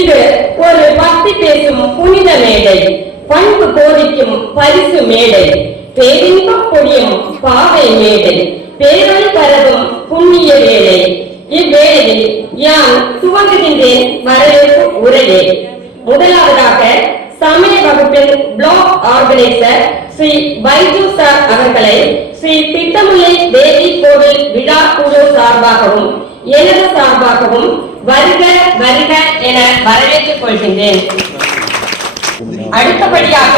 இது ஒரு பக்தி பேசும் புனித மேடை, பண்பு போதிக்கும் பரிசு மேடை, பேரின்பம் பொழியும் பாவை மேடை, பேரொளி பரவும் புண்ணிய வேலை. இவ்வேளையில் யான் துவங்குகின்றேன் வரவேற்பு உரையை. முதலாவதாக சமய வகுப்பின் block organiser Sri Baiju sir அவர்களை ஸ்ரீ திட்டமுல்லை தேவி கோவில் விழா குழு சார்பாகவும் எனது சார்பாகவும் வருக வருக என வரவேற்றுக் கொள்கின்றேன். அடுத்தபடியாக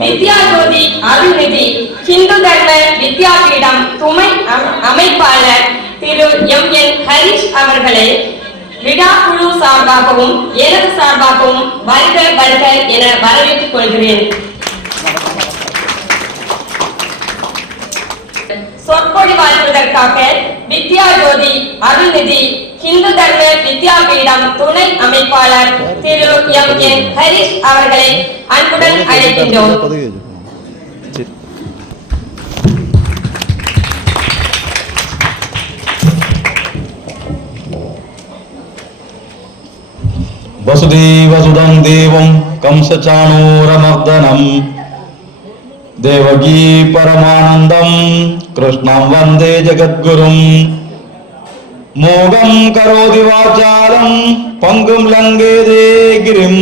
வித்யா ஜோதி அருள்நிதி ஹிந்து தர்ம வித்யாபீடம் துணை அமைப்பாளர் திரு M.N. ஹரிஷ் அவர்களை விழா குழு சார்பாகவும் எனது சார்பாகவும் வருக வருக என வரவேற்றுக் கொள்கிறேன். சொற்பொழி வாழ்வதற்காக வித்யா ஜோதி அருள்நிதி ஹிந்து தர்ம வித்யாபீடம் துணை அமைப்பாளர் திரு M.N. ஹரிஷ் அவர்களை அன்புடன் அழைக்கின்றோம். वसुदेवसुतं देवं कंसचाणूरमर्दनं देवकी परमानन्दं कृष्णं वन्दे जगद्गुरुं मोगं करोति वाचालं पङ्गुं लङ्घयते गिरिं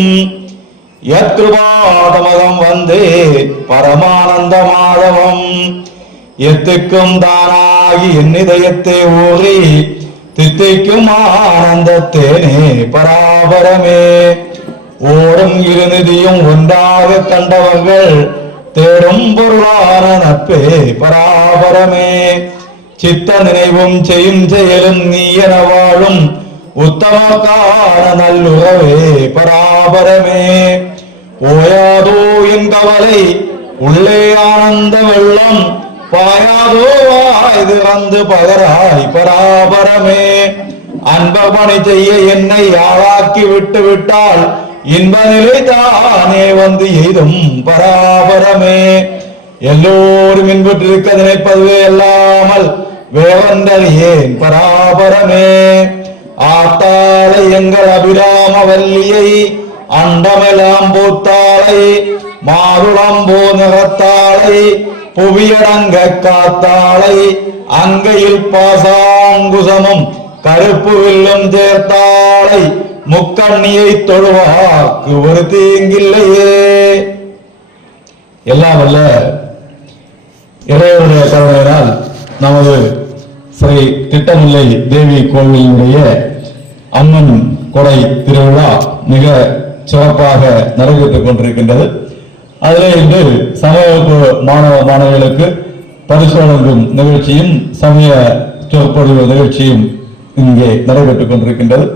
यत्कृपातमगं वन्दे परमानन्दमाधवं यत्तिक्कुं दानागि என்னிதயத்தை ஊறி தித்திக்கும் ஆனந்தத்தேனே பராபரமே. ஓடும் இருநிதியும் ஒன்றாக கண்டவர்கள் தேடும் பொருளான நட்பே பராபரமே. சித்த நினைவும் செய்யும் செயலும் நீ என வாழும் உத்தமக்கான நல்லுறவே பராபரமே. ஓயாதோ என் கவலை உள்ளே ஆனந்த வெள்ளம் பாயாதோ வாய் திறந்து பகராய் பராபரமே. அன்பமணி செய்ய என்னை ஆளாக்கி விட்டு விட்டால் இன்ப நிலை தானே வந்து எய்தும் பராபரமே. எல்லோரும் இன்புற்றிருக்க நினைப்பதுவே அல்லாமல் வேவந்தல் ஏன் பராபரமே. ஆத்தாளை எங்கள் அபிராம வல்லியை அண்டமெல்லாம் பூத்தாளை மாதுளம்பூ நிறத்தாளை புவியடங்க காத்தாளை அங்கையில் பாசாங்குசமும் கருப்பு வில்லும் சேர்த்தாளை முக்கண்ணியை தொழுவாக்கு ஒரு தீங்கில்லையே. எல்லாம் வல்ல இறைவனுடைய கருணையினால் நமது ஸ்ரீ திட்டமுல்லை தேவி கோவிலுடைய அம்மன் கொடை திருவிழா மிக சிறப்பாக நடைபெற்றுக் கொண்டிருக்கின்றது. அதிலே இன்று சமய மாணவ மாணவிகளுக்கு பரிசு வழங்கும் நிகழ்ச்சியும் சமய சொற்பொழிவு நிகழ்ச்சியும் இங்கே நடைபெற்றுக் கொண்டிருக்கின்றது.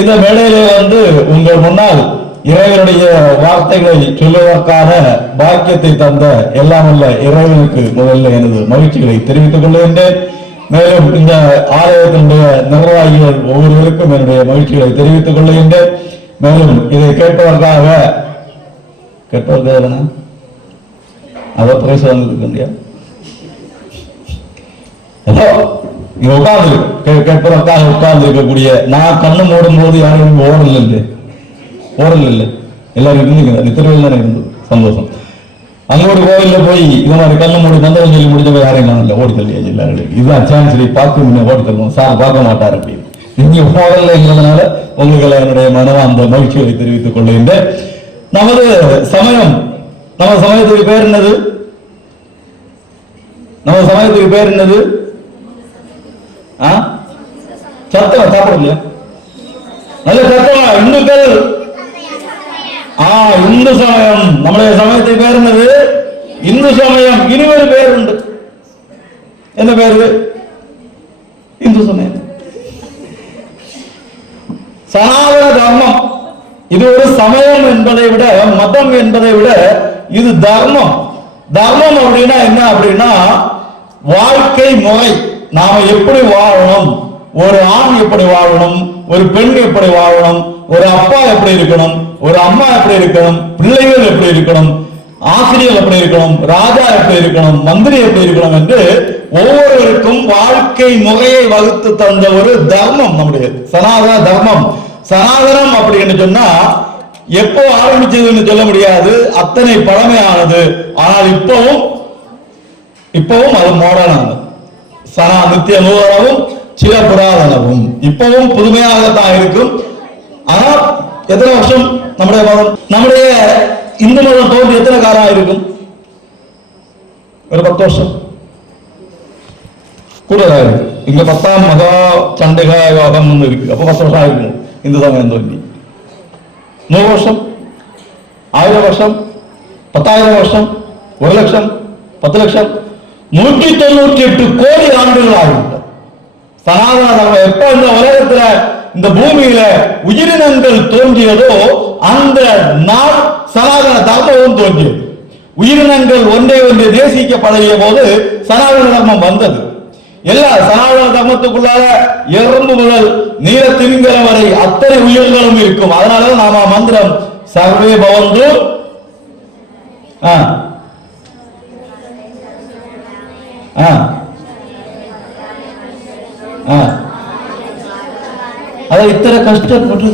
இந்த மேடையிலே உங்கள் முன்னால் இறைவனுடைய வார்த்தைகளை சொல்லுவதற்கான பாக்கியத்தை தந்த எல்லாம் உள்ள இறைவனுக்கு முதல்ல எனது மகிழ்ச்சிகளை தெரிவித்துக் கொள்கின்றேன். மேலும் இந்த ஆலயத்தினுடைய நிர்வாகிகள் ஒவ்வொருவருக்கும் என்னுடைய மகிழ்ச்சிகளை தெரிவித்துக் கொள்கின்றேன். மேலும் இதை கேட்பதற்காக அதை பிரைஸ் வாங்கிருக்க உட்கார்ந்து கேட்பதற்காக உட்கார்ந்து இருக்கக்கூடிய நான் கண்ணு மூடும் போது யாரும் ஓடல் இல்லை எல்லாரும் இருந்துங்க திருவிழா தானே இருந்தது சந்தோஷம். அங்கோடு கோவில்ல போய் இந்த மாதிரி கண்ணு மூடி மந்திரம் சொல்லி முடிஞ்சவங்க யாரையும் நான் இல்லை ஓடி தள்ளி எல்லாரும் இதுதான் சான்ஸ் சொல்லி பார்க்க ஓடி தள்ளுவோம் சார் பார்க்க மாட்டார் அப்படின்னு நீங்க ஓடலைங்கிறதுனால உங்களுக்கு எல்லாம் என்னுடைய மனம் அந்த மகிழ்ச்சியை தெரிவித்துக் கொள்கின்றேன். நமது சமயம் நம்ம சமயத்துக்கு பேர் என்னது? நம்ம சமயத்துக்கு பேர் என்னது? சத்தம் சாப்பிடல நல்ல சத்தம் இந்துக்கள் இந்து சமயம். நம்முடைய சமயத்துக்கு பேர் என்னது? இந்து சமயம். இனி ஒரு பேர் உண்டு. என்ன பேரு? இந்து சமயம். சனாதன தர்மம். இது ஒரு சமயம் என்பதை விட மதம் என்பதை விட இது தர்மம். தர்மம் அப்படின்னா என்ன அப்படின்னா வாழ்க்கை முறை. நாம எப்படி வாழணும், ஒரு ஆண் எப்படி வாழணும், ஒரு பெண் எப்படி வாழணும், ஒரு அப்பா எப்படி இருக்கணும், ஒரு அம்மா எப்படி இருக்கணும், பிள்ளைகள் எப்படி இருக்கணும், ஆசிரியர் எப்படி இருக்கணும், ராஜா எப்படி இருக்கணும், மந்திரி எப்படி இருக்கணும் என்று ஒவ்வொருவருக்கும் வாழ்க்கை முறையை வகுத்து தந்த ஒரு தர்மம் நம்முடைய சனாதன தர்மம். சனாதனம் அப்படின்னு சொன்னா எப்போ ஆரம்பிச்சதுன்னு சொல்ல முடியாது, அத்தனை பழமையானது. ஆனால் இப்பவும் அது மாடர்னானது. நித்திய நூதனமும் சில புராதனமும் இப்பவும் புதுமையாகத்தான் இருக்கும். ஆனா எத்தனை வருஷம் நம்முடைய மதம், நம்முடைய இந்து மதம் தோன்றி எத்தனை காலம் இருக்கும்? ஒரு 10 வருஷம் கூட இருக்கு. இங்க 10ஆம் மகா சண்டிகா யோகம் இருக்கு. அப்ப 10 வருஷம் ஆயிருக்கும் இந்து சமயம் தோன்றி. 100 வருஷம், 1000 வருஷம், 10,000 வருஷம், 1 லட்சம், 10 லட்சம், 198 கோடி ஆண்டுகள் ஆகிவிட்டது. சனாதன தர்மம் எப்ப இந்த உலகத்துல இந்த பூமியில உயிரினங்கள் தோன்றியதோ அந்த நாள் சனாதன தர்மமும் தோன்றியது. உயிரினங்கள் ஒன்றை ஒன்று நேசிக்க பழகிய போது சனாதன தர்மம் வந்தது. எல்லா சனாதன தர்மத்துக்குள்ளாக எறும்பு முதல் நீல திமிங்கலம் வரை அத்தனை உயிர்களும் இருக்கும். அதனாலதான் நாம மந்திரம் சர்வே பவந்து அதை இத்தனை கஷ்டப்பட்டு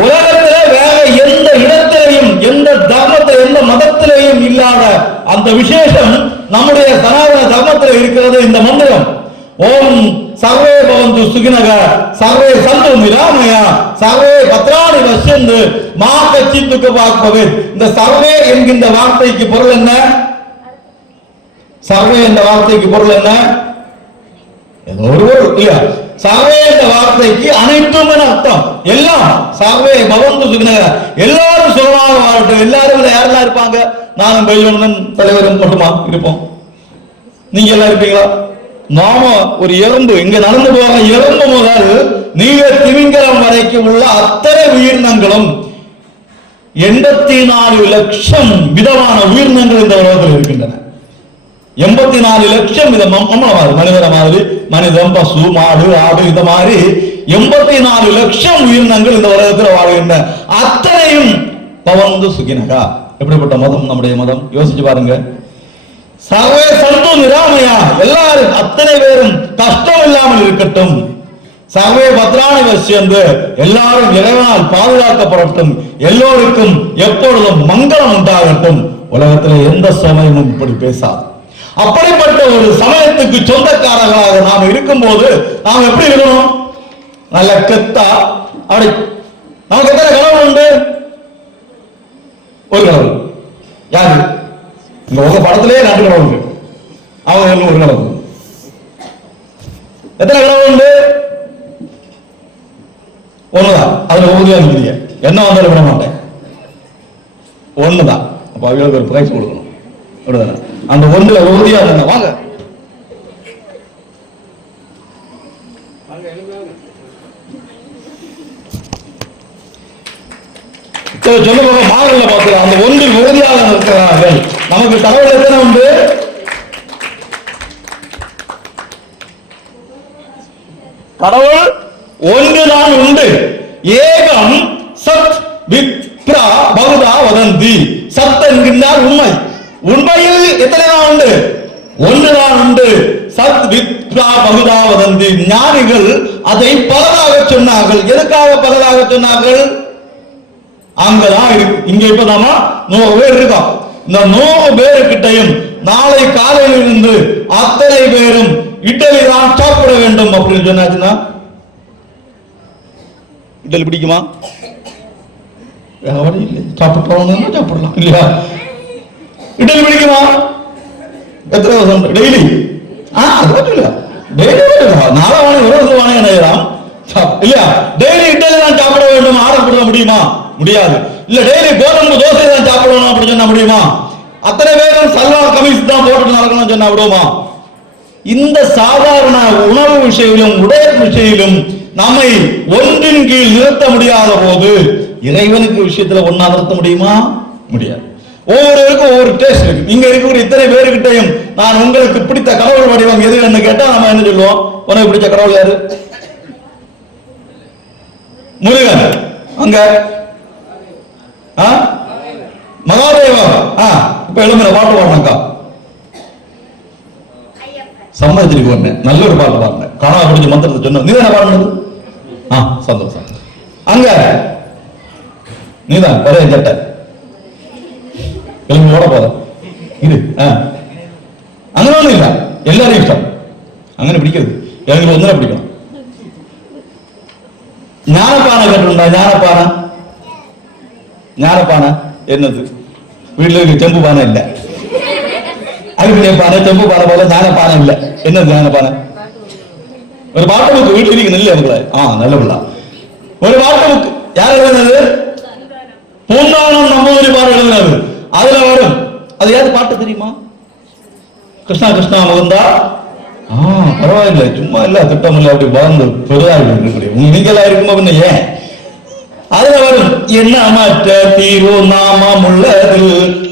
உலகத்தில வேற எந்த இடத்திலையும் எந்த தர்மத்தில் எந்த மதத்திலையும் இல்லாத அந்த விசேஷம் நம்முடைய சனாதன தர்மத்தில் இருக்கிறது. இந்த மந்திரம் ஓம் சர்வே பவந்து சுகினக சர்வே சந்து நிராமயா சர்வே பத்ராணி வசந்து மா கச்சித்துக்கு பார்ப்பது. இந்த சர்வே என்கின்ற வார்த்தைக்கு பொருள் என்ன? சர்வே என்ற வார்த்தைக்கு பொருள் என்ன? ஏதோ ஒரு பொருள் இல்லையா? சர்வே என்ற வார்த்தைக்கு அனைத்தும் என அர்த்தம். எல்லாம் சர்வே பவந்து சுகினக, எல்லாரும் சுகமாக வாழட்டும். எல்லாரும் யாரெல்லாம் இருப்பாங்க? நானும் பையனும் தலைவரும் மட்டுமா இருப்போம்? நீங்க எல்லாம் இருப்பீங்களா? நாம ஒரு எறும்பு, இங்க நடந்து போக எறும்பு முதல் நீல திமிங்கலம் வரைக்கும் உள்ள அத்தனை உயிரினங்களும் 84 லட்சம் விதமான உயிரினங்கள் இந்த உலகத்தில் இருக்கின்றன. 84 லட்சம் விதம். மனிதன மாதிரி மனிதன், பசு, மாடு, ஆடு, இந்த மாதிரி 84 லட்சம் உயிரினங்கள் இந்த உலகத்தில் வாழ்கின்றன. அத்தனையும் பவந்து சுகினகா. எப்படிப்பட்ட மதம் நம்முடைய மதம்? யோசிச்சு பாருங்க. சர்வே சந்து நிராமயா, எல்லாரும் அத்தனை பேரும் கஷ்டம் இல்லாமல் இருக்கட்டும். சர்வே பத்ராணி வசியந்து, எல்லாரும் இறைவனால் பாதுகாக்கப்படட்டும். எல்லோருக்கும் எப்பொழுதும் மங்களம் உண்டாகட்டும். உலகத்தில் எந்த சமயமும் இப்படி பேசாது. அப்படிப்பட்ட ஒரு சமயத்துக்கு சொந்தக்காரர்களாக நாம் இருக்கும் போது நாம் எப்படி இருக்கணும்? நல்ல கெத்தா அப்படி. நமக்கு எத்தனை கனவு உண்டு? ஒரு கனவு. யாரு? இந்த உங்க படத்திலே 2 கனவு உண்டு. அவங்க ஒரு கனவு. எத்தனை கனவு உண்டு? ஒண்ணுதான். அதுல உறுதியா இருக்கிறீங்க. என்ன வந்தாலும் விட மாட்டேன். ஒண்ணுதான். அப்ப அவங்களுக்கு ஒரு பிரைஸ் கொடுக்கணும். அந்த ஒன்றுல உறுதியா இருங்க. வாங்க. சொல்லுவாங்க மாடல்ல பார்க்கிறோம். அந்த ஒன்றில் உறுதியாக இருக்கிறார்கள். நமக்கு கடவுள் எத்தனை உண்டு? கடவுள் ஒன்றுதான் உண்டு. ஏகம் சத் விப்ரா பகுதா வதந்தி. சத் என்கின்றார் உண்மை. உண்மையில் எத்தனை தான் உண்டு? ஒன்றுதான் உண்டு. சத் விப்ரா பகுதா வதந்தி. ஞானிகள் அதை பலராக சொன்னார்கள். எதுக்காக பலராக சொன்னார்கள்? அங்கதான் இருக்கு. இங்க இப்ப நாம 100 பேர் இருக்கோம். இந்த 100 பேருக்கிட்டையும் நாளை காலையில் இருந்து அத்தனை பேரும் இட்லி தான் சாப்பிட வேண்டும் அப்படின்னு சொன்னாச்சுன்னா இட்லி பிடிக்குமா? சாப்பிட்டு சாப்பிடலாம் இல்லையா? இட்லி பிடிக்குமா? எத்தனை வருஷம் டெய்லி? அது மட்டும் இல்ல, டெய்லி நாளை நினைக்கிறான் இல்லையா? டெய்லி இட்லி தான் சாப்பிட வேண்டும். ஆர்டர் கொடுக்க முடியுமா? முடியாது. இல்ல டெய்லி கோதுமை தோசை தான் சாப்பிடணும் அப்படின்னு சொன்னா முடியுமா? அத்தனை பேரும் சல்வார் கமீஸ் தான் போட்டு நடக்கணும்னு சொன்னா விடுவோமா? இந்த சாதாரண உணவு விஷயிலும் உடை விஷயிலும் நம்மை ஒன்றின் கீழ் நிறுத்த முடியாத போது இறைவனுக்கு விஷயத்துல ஒன்னா நிறுத்த முடியுமா? முடியாது. ஒவ்வொருவருக்கும் ஒவ்வொரு டேஸ்ட் இருக்கு. இங்க இருக்கிற இத்தனை பேருக்கிட்டையும் நான் உங்களுக்கு பிடித்த கடவுள் வடிவம் எது என்று கேட்டா நம்ம என்ன சொல்லுவோம்? உனக்கு பிடிச்ச கடவுள் யாரு? முருகன். அங்க மகாதேவா. இப்ப எழுதுற பாட்டு பாடுனாக்கா சம்மதிச்சிருக்கு. நல்ல ஒரு பாட்டு பாடுறேன். கனவா பிடிச்ச மந்திரத்தை சொன்ன நீ தானே பாடுனது? சந்தோஷம். அங்க நீதான் ஒரே சட்டை எலும்பு ஓட போத இது അങ്ങനെ ഒന്നുമില്ല. എല്ലാരും ഇഷ്ടം അങ്ങനെ പിടിക്കരുത്. ഏതെങ്കിലും ഒന്നിനെ പിടിക്കണം. ஞானப்பானை கேட்டுண்டா? ஞானப்பானை என்னது? வீட்டுல இருக்கு செம்பு பானை இல்ல, அலுமினிய பானை செம்பு பானை போல ஞானப்பானை இல்ல. என்னது ஞானப்பானை? ஒரு பாட்டு புக்கு வீட்டுல இருக்கு. நல்ல எனக்கு நல்ல பிள்ளை. ஒரு பாட்டு புக்கு யார் எழுதுனது? பூந்தானம் நம்பூதிரி பாரு எழுதுனது. அதுல வரும். அது ஏதாவது பாட்டு தெரியுமா? கிருஷ்ணா கிருஷ்ணா முகுந்தா. பரவாயில்ல, சும்மா இல்ல திட்டம் இல்ல, அப்படி பறந்து பெருதா இருக்கு. நீங்களா இருக்கும்போது ஏன் அதுல வரும்? என்ன மற்ற தீரு நாமம் உள்ளது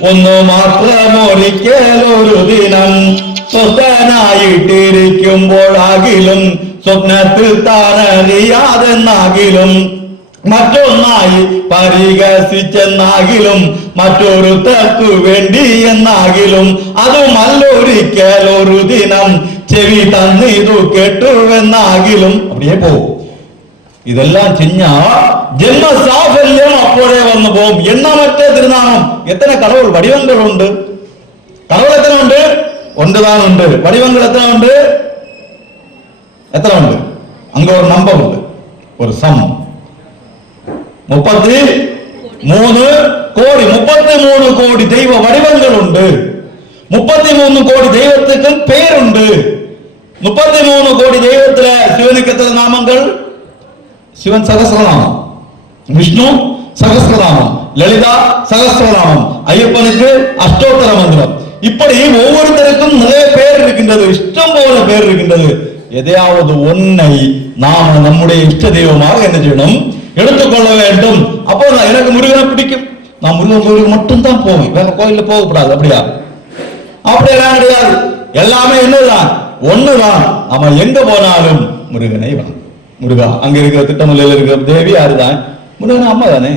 ஒன்னு மாத்திரமொழிக்கல் ஒரு தினம் சொத்தனாயிட்டிருக்கும்போல் ஆகிலும் சொப்னத்தில் தானறியாதென்னாகிலும் മറ്റൊന്നായി പരിഹസിച്ചെന്നാകിലും മറ്റൊരുത്തർക്കു വേണ്ടി എന്നാകിലും അതുമല്ലൊരിക്കൽ ഒരു ദിനം ചെവി തന്നിതു കേട്ടുവെന്നാകിലും அப்படியே போகும். இதெல்லாம் செஞ்சா ஜென்ம சாஃபல்யம் அப்போதே வந்து போகும். எண்ணமற்ற திருநாமம். எத்தனை கடவுள் வடிவங்கள் உண்டு? கடவுள் எத்தனை உண்டு? ஒன்றுதான் உண்டு. வடிவங்கள் எத்தனை உண்டு? எத்தனை உண்டு? அங்க ஒரு நம்பர் உண்டு, ஒரு சம். 33 கோடி 33 கோடி தெய்வ வடிவங்கள் உண்டு. 33 கோடி தெய்வத்துக்கு பெயர் உண்டு. 33 கோடி தெய்வத்துல சிவனுக்கு எத்தனை நாமங்கள்? சிவன் சகஸ்ரநாமம், விஷ்ணு சகஸ்ரநாமம், லலிதா சகஸ்ரநாமம், ஐயப்பனுக்கு அஷ்டோத்தர மந்திரம். இப்படி ஒவ்வொருத்தருக்கும் நிறைய பேர் இருக்கின்றது, இஷ்டம் போல பேர் இருக்கின்றது. எதையாவது ஒன்னை நாம நம்முடைய இஷ்ட தெய்வமாக என்ன செய்யணும்? எடுத்துக்கொள்ள வேண்டும். அப்போ எனக்கு முருகனை பிடிக்கும், நான் முருகன் கோயிலுக்கு மட்டும்தான் போவேன், வேற கோயில போகக்கூடாது. அப்படியா? அப்படியெல்லாம் கிடையாது. எல்லாமே என்னதான்? ஒண்ணுதான். நம்ம எங்க போனாலும் முருகனை வணங்கும். முருகா. அங்க இருக்கிற திட்டமல்லையில் இருக்கிற தேவி யாருதான்? முருகன் அம்மா தானே.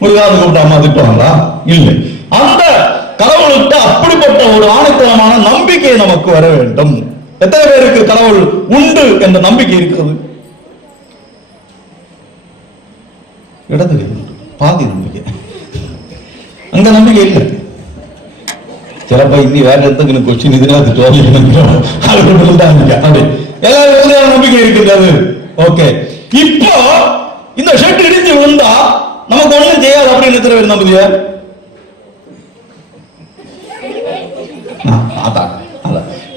முருகாவுக்கு கூப்பிட்ட அம்மா திட்டுவாங்களா? இல்லை. அந்த கடவுளுக்கு அப்படிப்பட்ட ஒரு ஆணித்தனமான நம்பிக்கை நமக்கு வர வேண்டும். எத்தனை பேருக்கு கடவுள் உண்டு என்ற நம்பிக்கை இருக்கிறது? இடது பாதி நம்பிக்கை, அந்த நம்பிக்கை இல்லை. சிலப்பா இன்னி வேற இடத்துக்கு கொஸ்டின் இதுனா எல்லாரும் நம்பிக்கை இருக்கின்றது. ஓகே, இப்போ இந்த ஷெட் இடிஞ்சு விழுந்தா நமக்கு ஒண்ணும் செய்யாது அப்படின்னு எத்தனை பேர் நம்புதிய?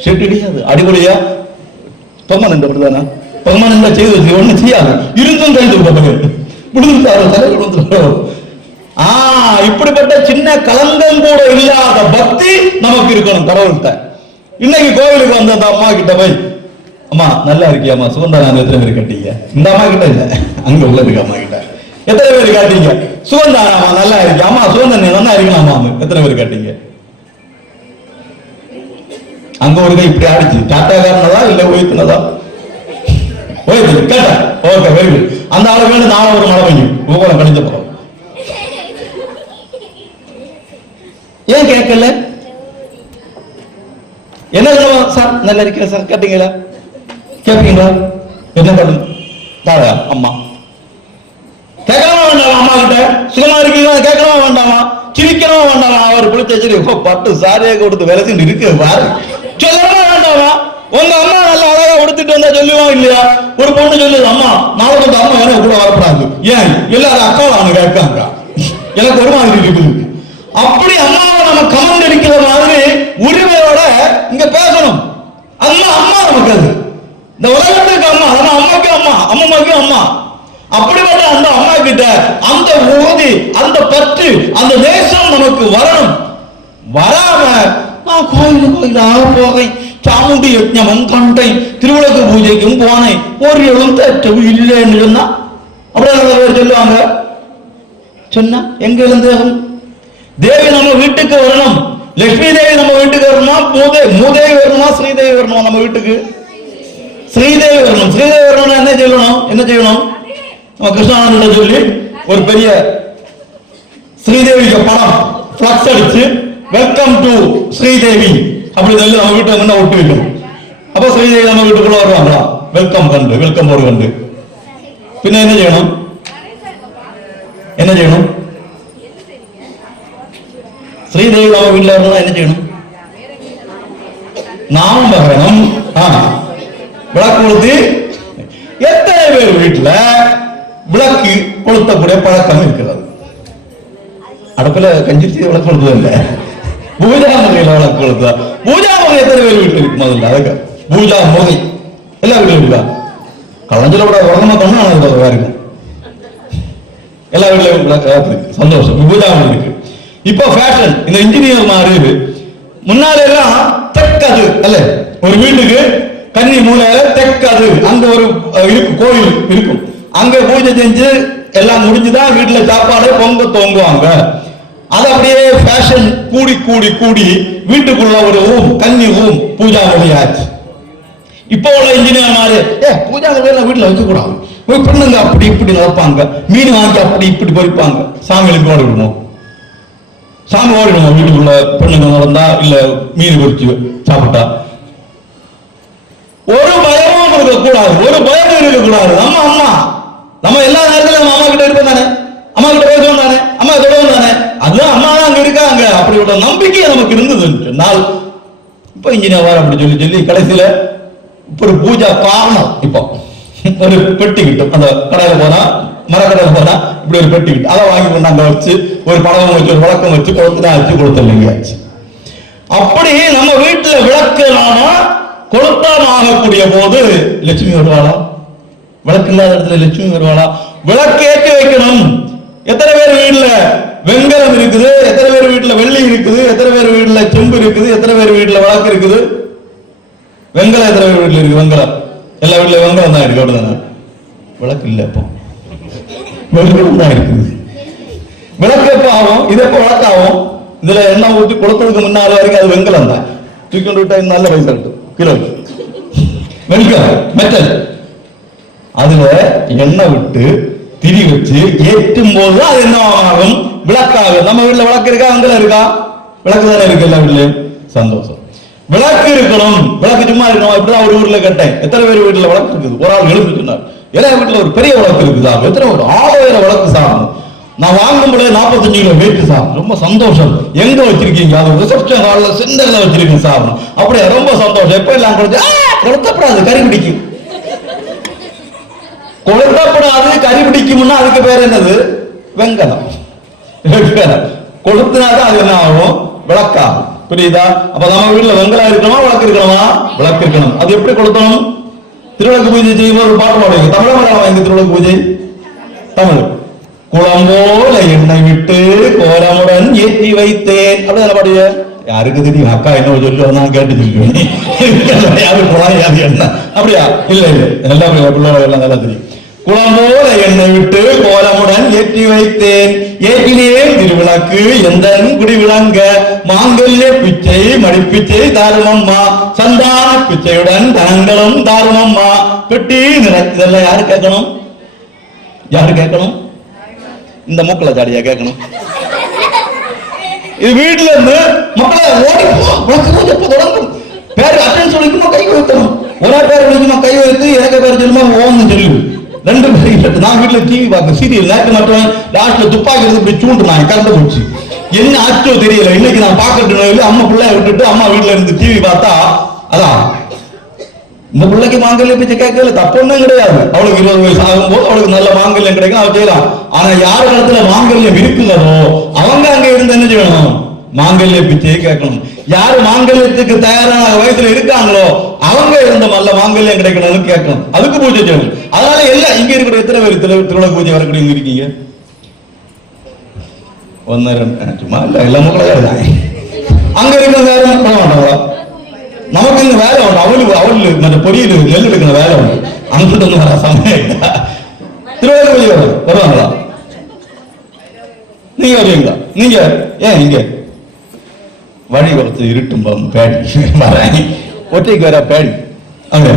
ஷெட் இடியாது. அடிப்படையா பெர்மனன்ட் அப்படிதானா? பெர்மனன்டா செய்து வச்சு ஒண்ணும் செய்யாது. இருந்தும் கைது இப்படிப்பட்ட சின்ன கலங்கம் கூட இல்லாத பக்தி நமக்கு இருக்கணும் கடவுள்கிட்ட. இன்னைக்கு கோவிலுக்கு வந்த அந்த அம்மா கிட்ட போய், அம்மா நல்லா இருக்கியாமா, சுகந்தானம் எத்தனை பேர் கட்டீங்க? இந்த அம்மா கிட்ட இல்ல, அங்க உள்ள இருக்க அம்மா கிட்ட எத்தனை பேர் காட்டீங்க? சுகந்தானமா நல்லா இருக்கு அம்மா, சுகந்தன் நல்லா இருக்கலாமா, எத்தனை பேர் காட்டீங்க? அங்க ஒரு கை இப்படி ஆடிச்சு, டாட்டாக்காரனதா இல்ல உயர்த்தினதா? கேட்ட. Okay, very good. அந்த ஆளு வேணும் நாளை ஒரு மழை பெய்யும், ஊபலம் கணிஞ்ச போறோம். ஏன் கேட்கல? என்ன சார் நல்லா இருக்கிற சார் கேட்டீங்களா? கேட்பீங்களா? என்ன பண்ணும் தாரா அம்மா கேட்கலாமா வேண்டாமா? அம்மா கிட்ட சுகமா இருக்கீங்களா கேட்கலாமா வேண்டாமா? சிரிக்கணுமா வேண்டாமா? அவர் பிடிச்ச சரி பட்டு சாரியை கொடுத்து வேலை செஞ்சு இருக்கு பாரு, சொல்லணுமா வேண்டாமா? உங்க அம்மா நல்லா அழகா உடுத்துட்டு வந்தா சொல்லுவான் இல்லையா? ஒரு பொண்ணு சொல்லுது, அம்மா நாளைக்கு வந்து அம்மா எனக்கு கூட வரப்படாது, ஏன் எல்லாரும் அக்காவானு கேட்காங்க, எனக்கு ஒரு மாதிரி இருக்குது. அப்படி அம்மாவை நம்ம கமெண்ட் அடிக்கிற மாதிரி உரிமையோட இங்க பேசணும். அம்மா அம்மா நமக்கு, அது இந்த உலகத்துக்கு அம்மா, நம்ம அம்மாக்கு அம்மா, அம்மாவுக்கு அம்மா. அப்படிப்பட்ட அந்த அம்மா கிட்ட அந்த உறுதி, அந்த பற்று, அந்த தேசம் நமக்கு வரணும். வராம நான் கோயிலா போகேன், சாமுண்டி யஜ்ஞமும் கண்டேன், திருவிளக்கு பூஜைக்கும் போனேன், ஒரு எழுந்தவும் இல்லைன்னு சொன்னா அப்படியே சொல்லுவாங்க. சொன்னா எங்க எழுந்தேகம்? தேவி நம்ம வீட்டுக்கு வரணும். லட்சுமி தேவி நம்ம வீட்டுக்கு வரணுமா? மூதேவி வரணுமா? ஸ்ரீதேவி வரணுமா நம்ம வீட்டுக்கு? ஸ்ரீதேவி வரணும். ஸ்ரீதேவி வரணும்னா என்ன செய்யணும்? என்ன செய்யணும்? நம்ம கிருஷ்ணானந்த சொல்லி ஒரு பெரிய ஸ்ரீதேவிக்கு படம் பிளக்ஸ் அடிச்சு வெல்கம் டு ஸ்ரீதேவி அப்படி சொல்லி நம்ம வீட்டுல வந்து ஒட்டு வைக்கணும். அப்ப ஸ்ரீதேவி நம்ம வீட்டுக்குள்ள வருவாங்களா? வெல்கம் போர்டு கண்டு பின்ன என்ன செய்யணும்? என்ன செய்யணும்? ஸ்ரீதேவி நம்ம வீட்டுல இருந்தா என்ன செய்யணும்? நாமும் வரணும். விளக்கு கொளுத்தி எத்தனை பேர் வீட்டுல விளக்கு கொளுத்தக்கூடிய பழக்கம் இருக்கிறது? அடுப்புல கஞ்சி விளக்கு கொளுத்துவது இல்லை, பூஜா முறையில விளக்கு கொளுத்துவா. பூஜா முறை எத்தனை பேர் வீட்டுல இருக்கு? முதல்ல அதுக்கு பூஜா முறை எல்லா வீட்டுல இருக்கா? கலைஞர கூட உடம்பு பண்ணா அது இருக்கும். எல்லா வீட்டுலயும் சந்தோஷம், பூஜா முறை இருக்கு. இப்போ ஃபேஷன், இந்த இன்ஜினியர் மாறி முன்னால எல்லாம் தெற்கது அல்ல, ஒரு வீட்டுக்கு கன்னி மூலையில தெற்கது அங்க ஒரு கோயில் இருக்கும், அங்க பூஜை செஞ்சு எல்லாம் முடிஞ்சுதான் வீட்டுல சாப்பாடு பொங்க தோங்குவாங்க. அது அப்படியே ஃபேஷன் கூடி கூடி கூடி வீட்டுக்குள்ள ஒரு ரூம், கன்னி ரூம் பூஜா முறையாச்சு. இப்போ உள்ள இன்ஜினியர் மாதிரி பூஜா முறையில வீட்டுல வைக்க கூடாது, பெண்ணுங்க அப்படி இப்படி நடப்பாங்க, மீன் வாங்கி அப்படி இப்படி பொறிப்பாங்க, சாமிகளுக்கு ஓடிடுவோம், சாமி ஓடிடுவோம். வீட்டுக்குள்ள பெண்ணுங்க நடந்தா இல்ல மீன் பொறிச்சு சாப்பிட்டா ஒரு பயமும் இருக்கக்கூடாது, ஒரு பயமும் இருக்கக்கூடாது. நம்ம அம்மா, நம்ம எல்லா நேரத்திலும் நம்ம அம்மா கிட்ட இருப்போம் தானே, அம்மா கிட்ட பேசுவோம் தானே, அம்மா தொடவும் தானே, அதுதான் அம்மா தான் அங்க இருக்காங்க. அப்படி ஒரு நம்பிக்கை நமக்கு இருந்தது சொன்னால், இப்போ இன்ஜினியர் அப்படி சொல்லி சொல்லி கடைசியில இப்போ ஒரு பூஜா காரணம், இப்போ ஒரு பெட்டி கிட்டும், அந்த கடையில போனா மரக்கடையில போனா இப்படி ஒரு பெட்டி கிட்டும், அதை வாங்கி கொண்டு அங்க வச்சு ஒரு பழம் வச்சு ஒரு விளக்கம் வச்சு கொளுத்துனா வச்சு கொடுத்துருங்க. அப்படி நம்ம வீட்டுல விளக்கு நாம கொளுத்தாம ஆகக்கூடிய போது லட்சுமி வருவாளா? விளக்கு இல்லாத இடத்துல லட்சுமி வருவாளா? விளக்கு ஏற்றி வைக்கணும். எத்தனை பேர் வீட்டுல வெங்கலம் இருக்குது, எத்தனை பேர் வீட்டுல வெள்ளி இருக்குது, எத்தனை பேர் வீட்டுல செம்பு இருக்குது, எத்தனை பேர் வீட்டுல விளக்கு இருக்குது? வெங்கலம் எத்தனை பேர் வீட்டுல இருக்கு? வெங்கலம் எல்லா வீட்டுல வெங்கலம் தான் இருக்கு, அப்படிதானே? விளக்கு இல்ல, இப்போ வெங்கலம் தான் இருக்குது. விளக்கு எப்ப ஆகும்? இது எப்ப விளக்கு ஆகும்? இதுல எண்ணெய் ஊற்றி கொடுத்ததுக்கு முன்னால வரைக்கும் அது வெங்கலம் தான். தூக்கி விட்டா நல்ல பைசா கிட்டும் கிலோ வெங்கலம் மெட்டல். அதுல எண்ணெய் விட்டு திரி வச்சு ஏற்றும் போது அது என்ன ஆகும்? விளக்காகும். நம்ம வீட்டுல விளக்கு இருக்கா? வெங்கலம் இருக்கா? விளக்கு தானே இருக்கு எல்லா வீட்லயும். சந்தோஷம், விளக்கு இருக்கணும். விளக்கு சும்மா இருக்கணும். இப்படிதான் ஒரு ஊர்ல கேட்டேன், எத்தனை பேர் வீட்டுல விளக்கு இருக்குது? ஒரு ஆள் எழுந்து சொன்னார், எல்லா வீட்டுல ஒரு பெரிய விளக்கு இருக்குதா? எத்தனை ஒரு 6000 விளக்கு சாப்பிடணும். நான் வாங்கும் பொழுது 45 கிலோ வெயிட் சாப்பிடும். ரொம்ப சந்தோஷம். எங்க வச்சிருக்கீங்க? அது ரிசப்ஷன் ஹால்ல சிந்தனை வச்சிருக்கீங்க சாப்பிடும். அப்படியே ரொம்ப சந்தோஷம். எப்ப எல்லாம் கொளுத்தப்படாது, கறி பிடிக்கும். கொளுத்தப்படாது, கறி பிடிக்கும்னா அதுக்கு பேர் என்னது? வெங்கலம். கொளுத்தினாதான் அது என்ன ஆகும்? விளக்காகும். புரியுதா? அப்ப நம்ம வீட்டுல வெங்கலம் இருக்கணுமா விளக்கு இருக்கணுமா? விளக்கு இருக்கணும். அது எப்படி கொளுத்தணும்? திருவிளக்கு பூஜை செய்யும் ஒரு பாட்டு பாடுவீங்க. தமிழ் மலையாளம் எங்க திருவிளக்கு பூஜை? தமிழ். குளம்போல எண்ணெய் விட்டு கோலமுடன் ஏற்றி வைத்தேன். அப்படிதான் பாடுவ. யாருக்கு தெரியும்? அக்கா என்ன சொல்லி நான் கேட்டு சொல்லுவேன். யாரு குளம் யாரு எண்ணெய்? அப்படியா? இல்ல இல்ல, நல்லா பிள்ளைகள் எல்லாம் நல்லா தெரியும். குளம்போல எண்ணெய் விட்டு கோலமுடன் ஏற்றி வைத்தேன், ஏற்றினேன் திருவிளக்கு எந்த குடி விளங்க, மாங்கல்ய பிச்சை மடிப்பிச்சை தாருமம்மா, சந்தான பிச்சையுடன் தனங்களும் தாருமம்மா, பெட்டி நிறை. இதெல்லாம் யாரு கேட்கணும்? யாரு கேட்கணும்? இந்த மூக்கல ஜாடியா கேட்கணும். இது வீட்டுல இருந்து மக்களை ஓடி தொடங்கும். பேரு அட்டன் சொல்லிக்கணும், கை வைக்கணும். ஒரே பேர் விളിக்குமா கை வைத்து எனக்கு பேர் சொல்லுமா ஓன்னு சொல்லு. 2 பேர். நான் வீட்டுல டிவி பார்க்க சீரியல் நேற்று மட்டும் லாஸ்ட்ல துப்பாக்கி எடுத்து இப்படி சூண்டுனாங்க, கறந்து போச்சு. என்ன ஆச்சோ தெரியல. இன்னைக்கு நான் பார்க்கட்டு அம்மா பிள்ளைய விட்டுட்டு அம்மா வீட்டுல இருந்து டிவி பார்த்தா, அதான் இந்த பிள்ளைக்கு மாங்கல்ய பிச்சை கேட்கல, தப்புன்னும் கிடையாது. அவளுக்கு 20 வயசு ஆகும் போது அவளுக்கு நல்ல மாங்கல்யம் கிடைக்கும், அவ செய்யலாம். ஆனா யார் இடத்துல மாங்கல்யம் இருக்குதோ அவங்க அங்க இருந்து என்ன செய்யணும்? மாங்கல்ய பிச்சையை கேட்கணும். யாரு மாங்கல்யத்துக்கு தயாரான வயசுல இருக்காங்களோ அவங்க இருந்த நல்ல மாங்கல்யம் கிடைக்கணும்னு கேட்கணும். அதுக்கு பூஜை செய்யணும். அதனால எல்லாம் இங்க இருக்கிற எத்தனை பேர் திருவிளக்கு பூஜை வரக்கூடிய இருக்கீங்க? 1 2 சும்மா இல்ல, எல்லா மக்களும் அங்க இருக்கிற யாரும் பண்ண மாட்டாங்களா? நமக்கு இந்த வேலை உண்டு. அவளுக்கு மற்ற பொரியல் நெல் எடுக்கிற வேலை உண்டு. அங்கிட்டு வந்து வர சமயம் திருவிழா பூஜை வருவாங்களா? நீங்க வருவீங்களா? நீங்க ஏன் இங்க வழி வரத்து இருட்டும் பேடி வரேன், ஒற்றைக்கு வர பேடி. அங்க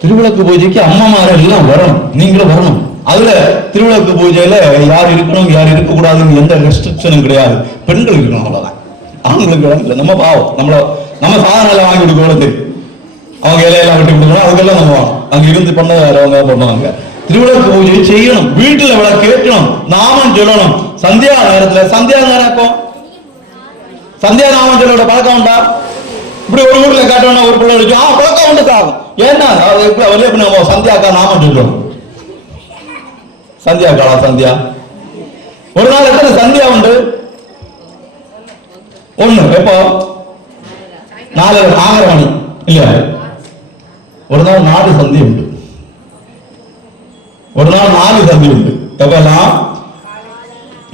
திருவிளக்கு பூஜைக்கு அம்மாமார்கள் எல்லாம் வரணும், நீங்களும் வரணும். அதுல திருவிளக்கு பூஜையில யார் இருக்கணும் யார் இருக்கக்கூடாதுன்னு எந்த ரெஸ்ட்ரிக்ஷனும் கிடையாது. பெண்கள் இருக்கணும், அவ்வளவுதான். ஆண்களுக்கு இல்லை. நம்ம பாவம், நம்ம சாதனை வாங்கி கொடுக்கணும் தெரியும். அவங்க இலையெல்லாம் வெட்டி கொடுக்கணும், அதுக்கெல்லாம் நம்ம அங்க இருந்து பண்ண அவங்க பண்ணுவாங்க. திருவிளக்கு பூஜை செய்யணும், வீட்டுல விளக்கு ஏற்றணும், நாமம் சொல்லணும். சந்தியா நேரத்துல சந்தியா நேரம் இப்போ சந்தியா நாமம் சொல்லோட பழக்கம் உண்டா? இப்படி ஒரு ஊர்ல காட்டணும், ஒரு பிள்ளை வச்சு பழக்கம் உண்டு சாகும். ஏன்னா சந்தியாக்கா நாமம் சொல்லணும். சந்தியா காலா சந்தியா ஒரு நாள் எத்தனை சந்தியா உண்டு? ஒண்ணு. எப்போ? 4 மணி இல்ல, ஒரு நாள் 4 சந்தி உண்டு. ஒரு நாள் 4 சந்தி உண்டு. எப்பெல்லாம்?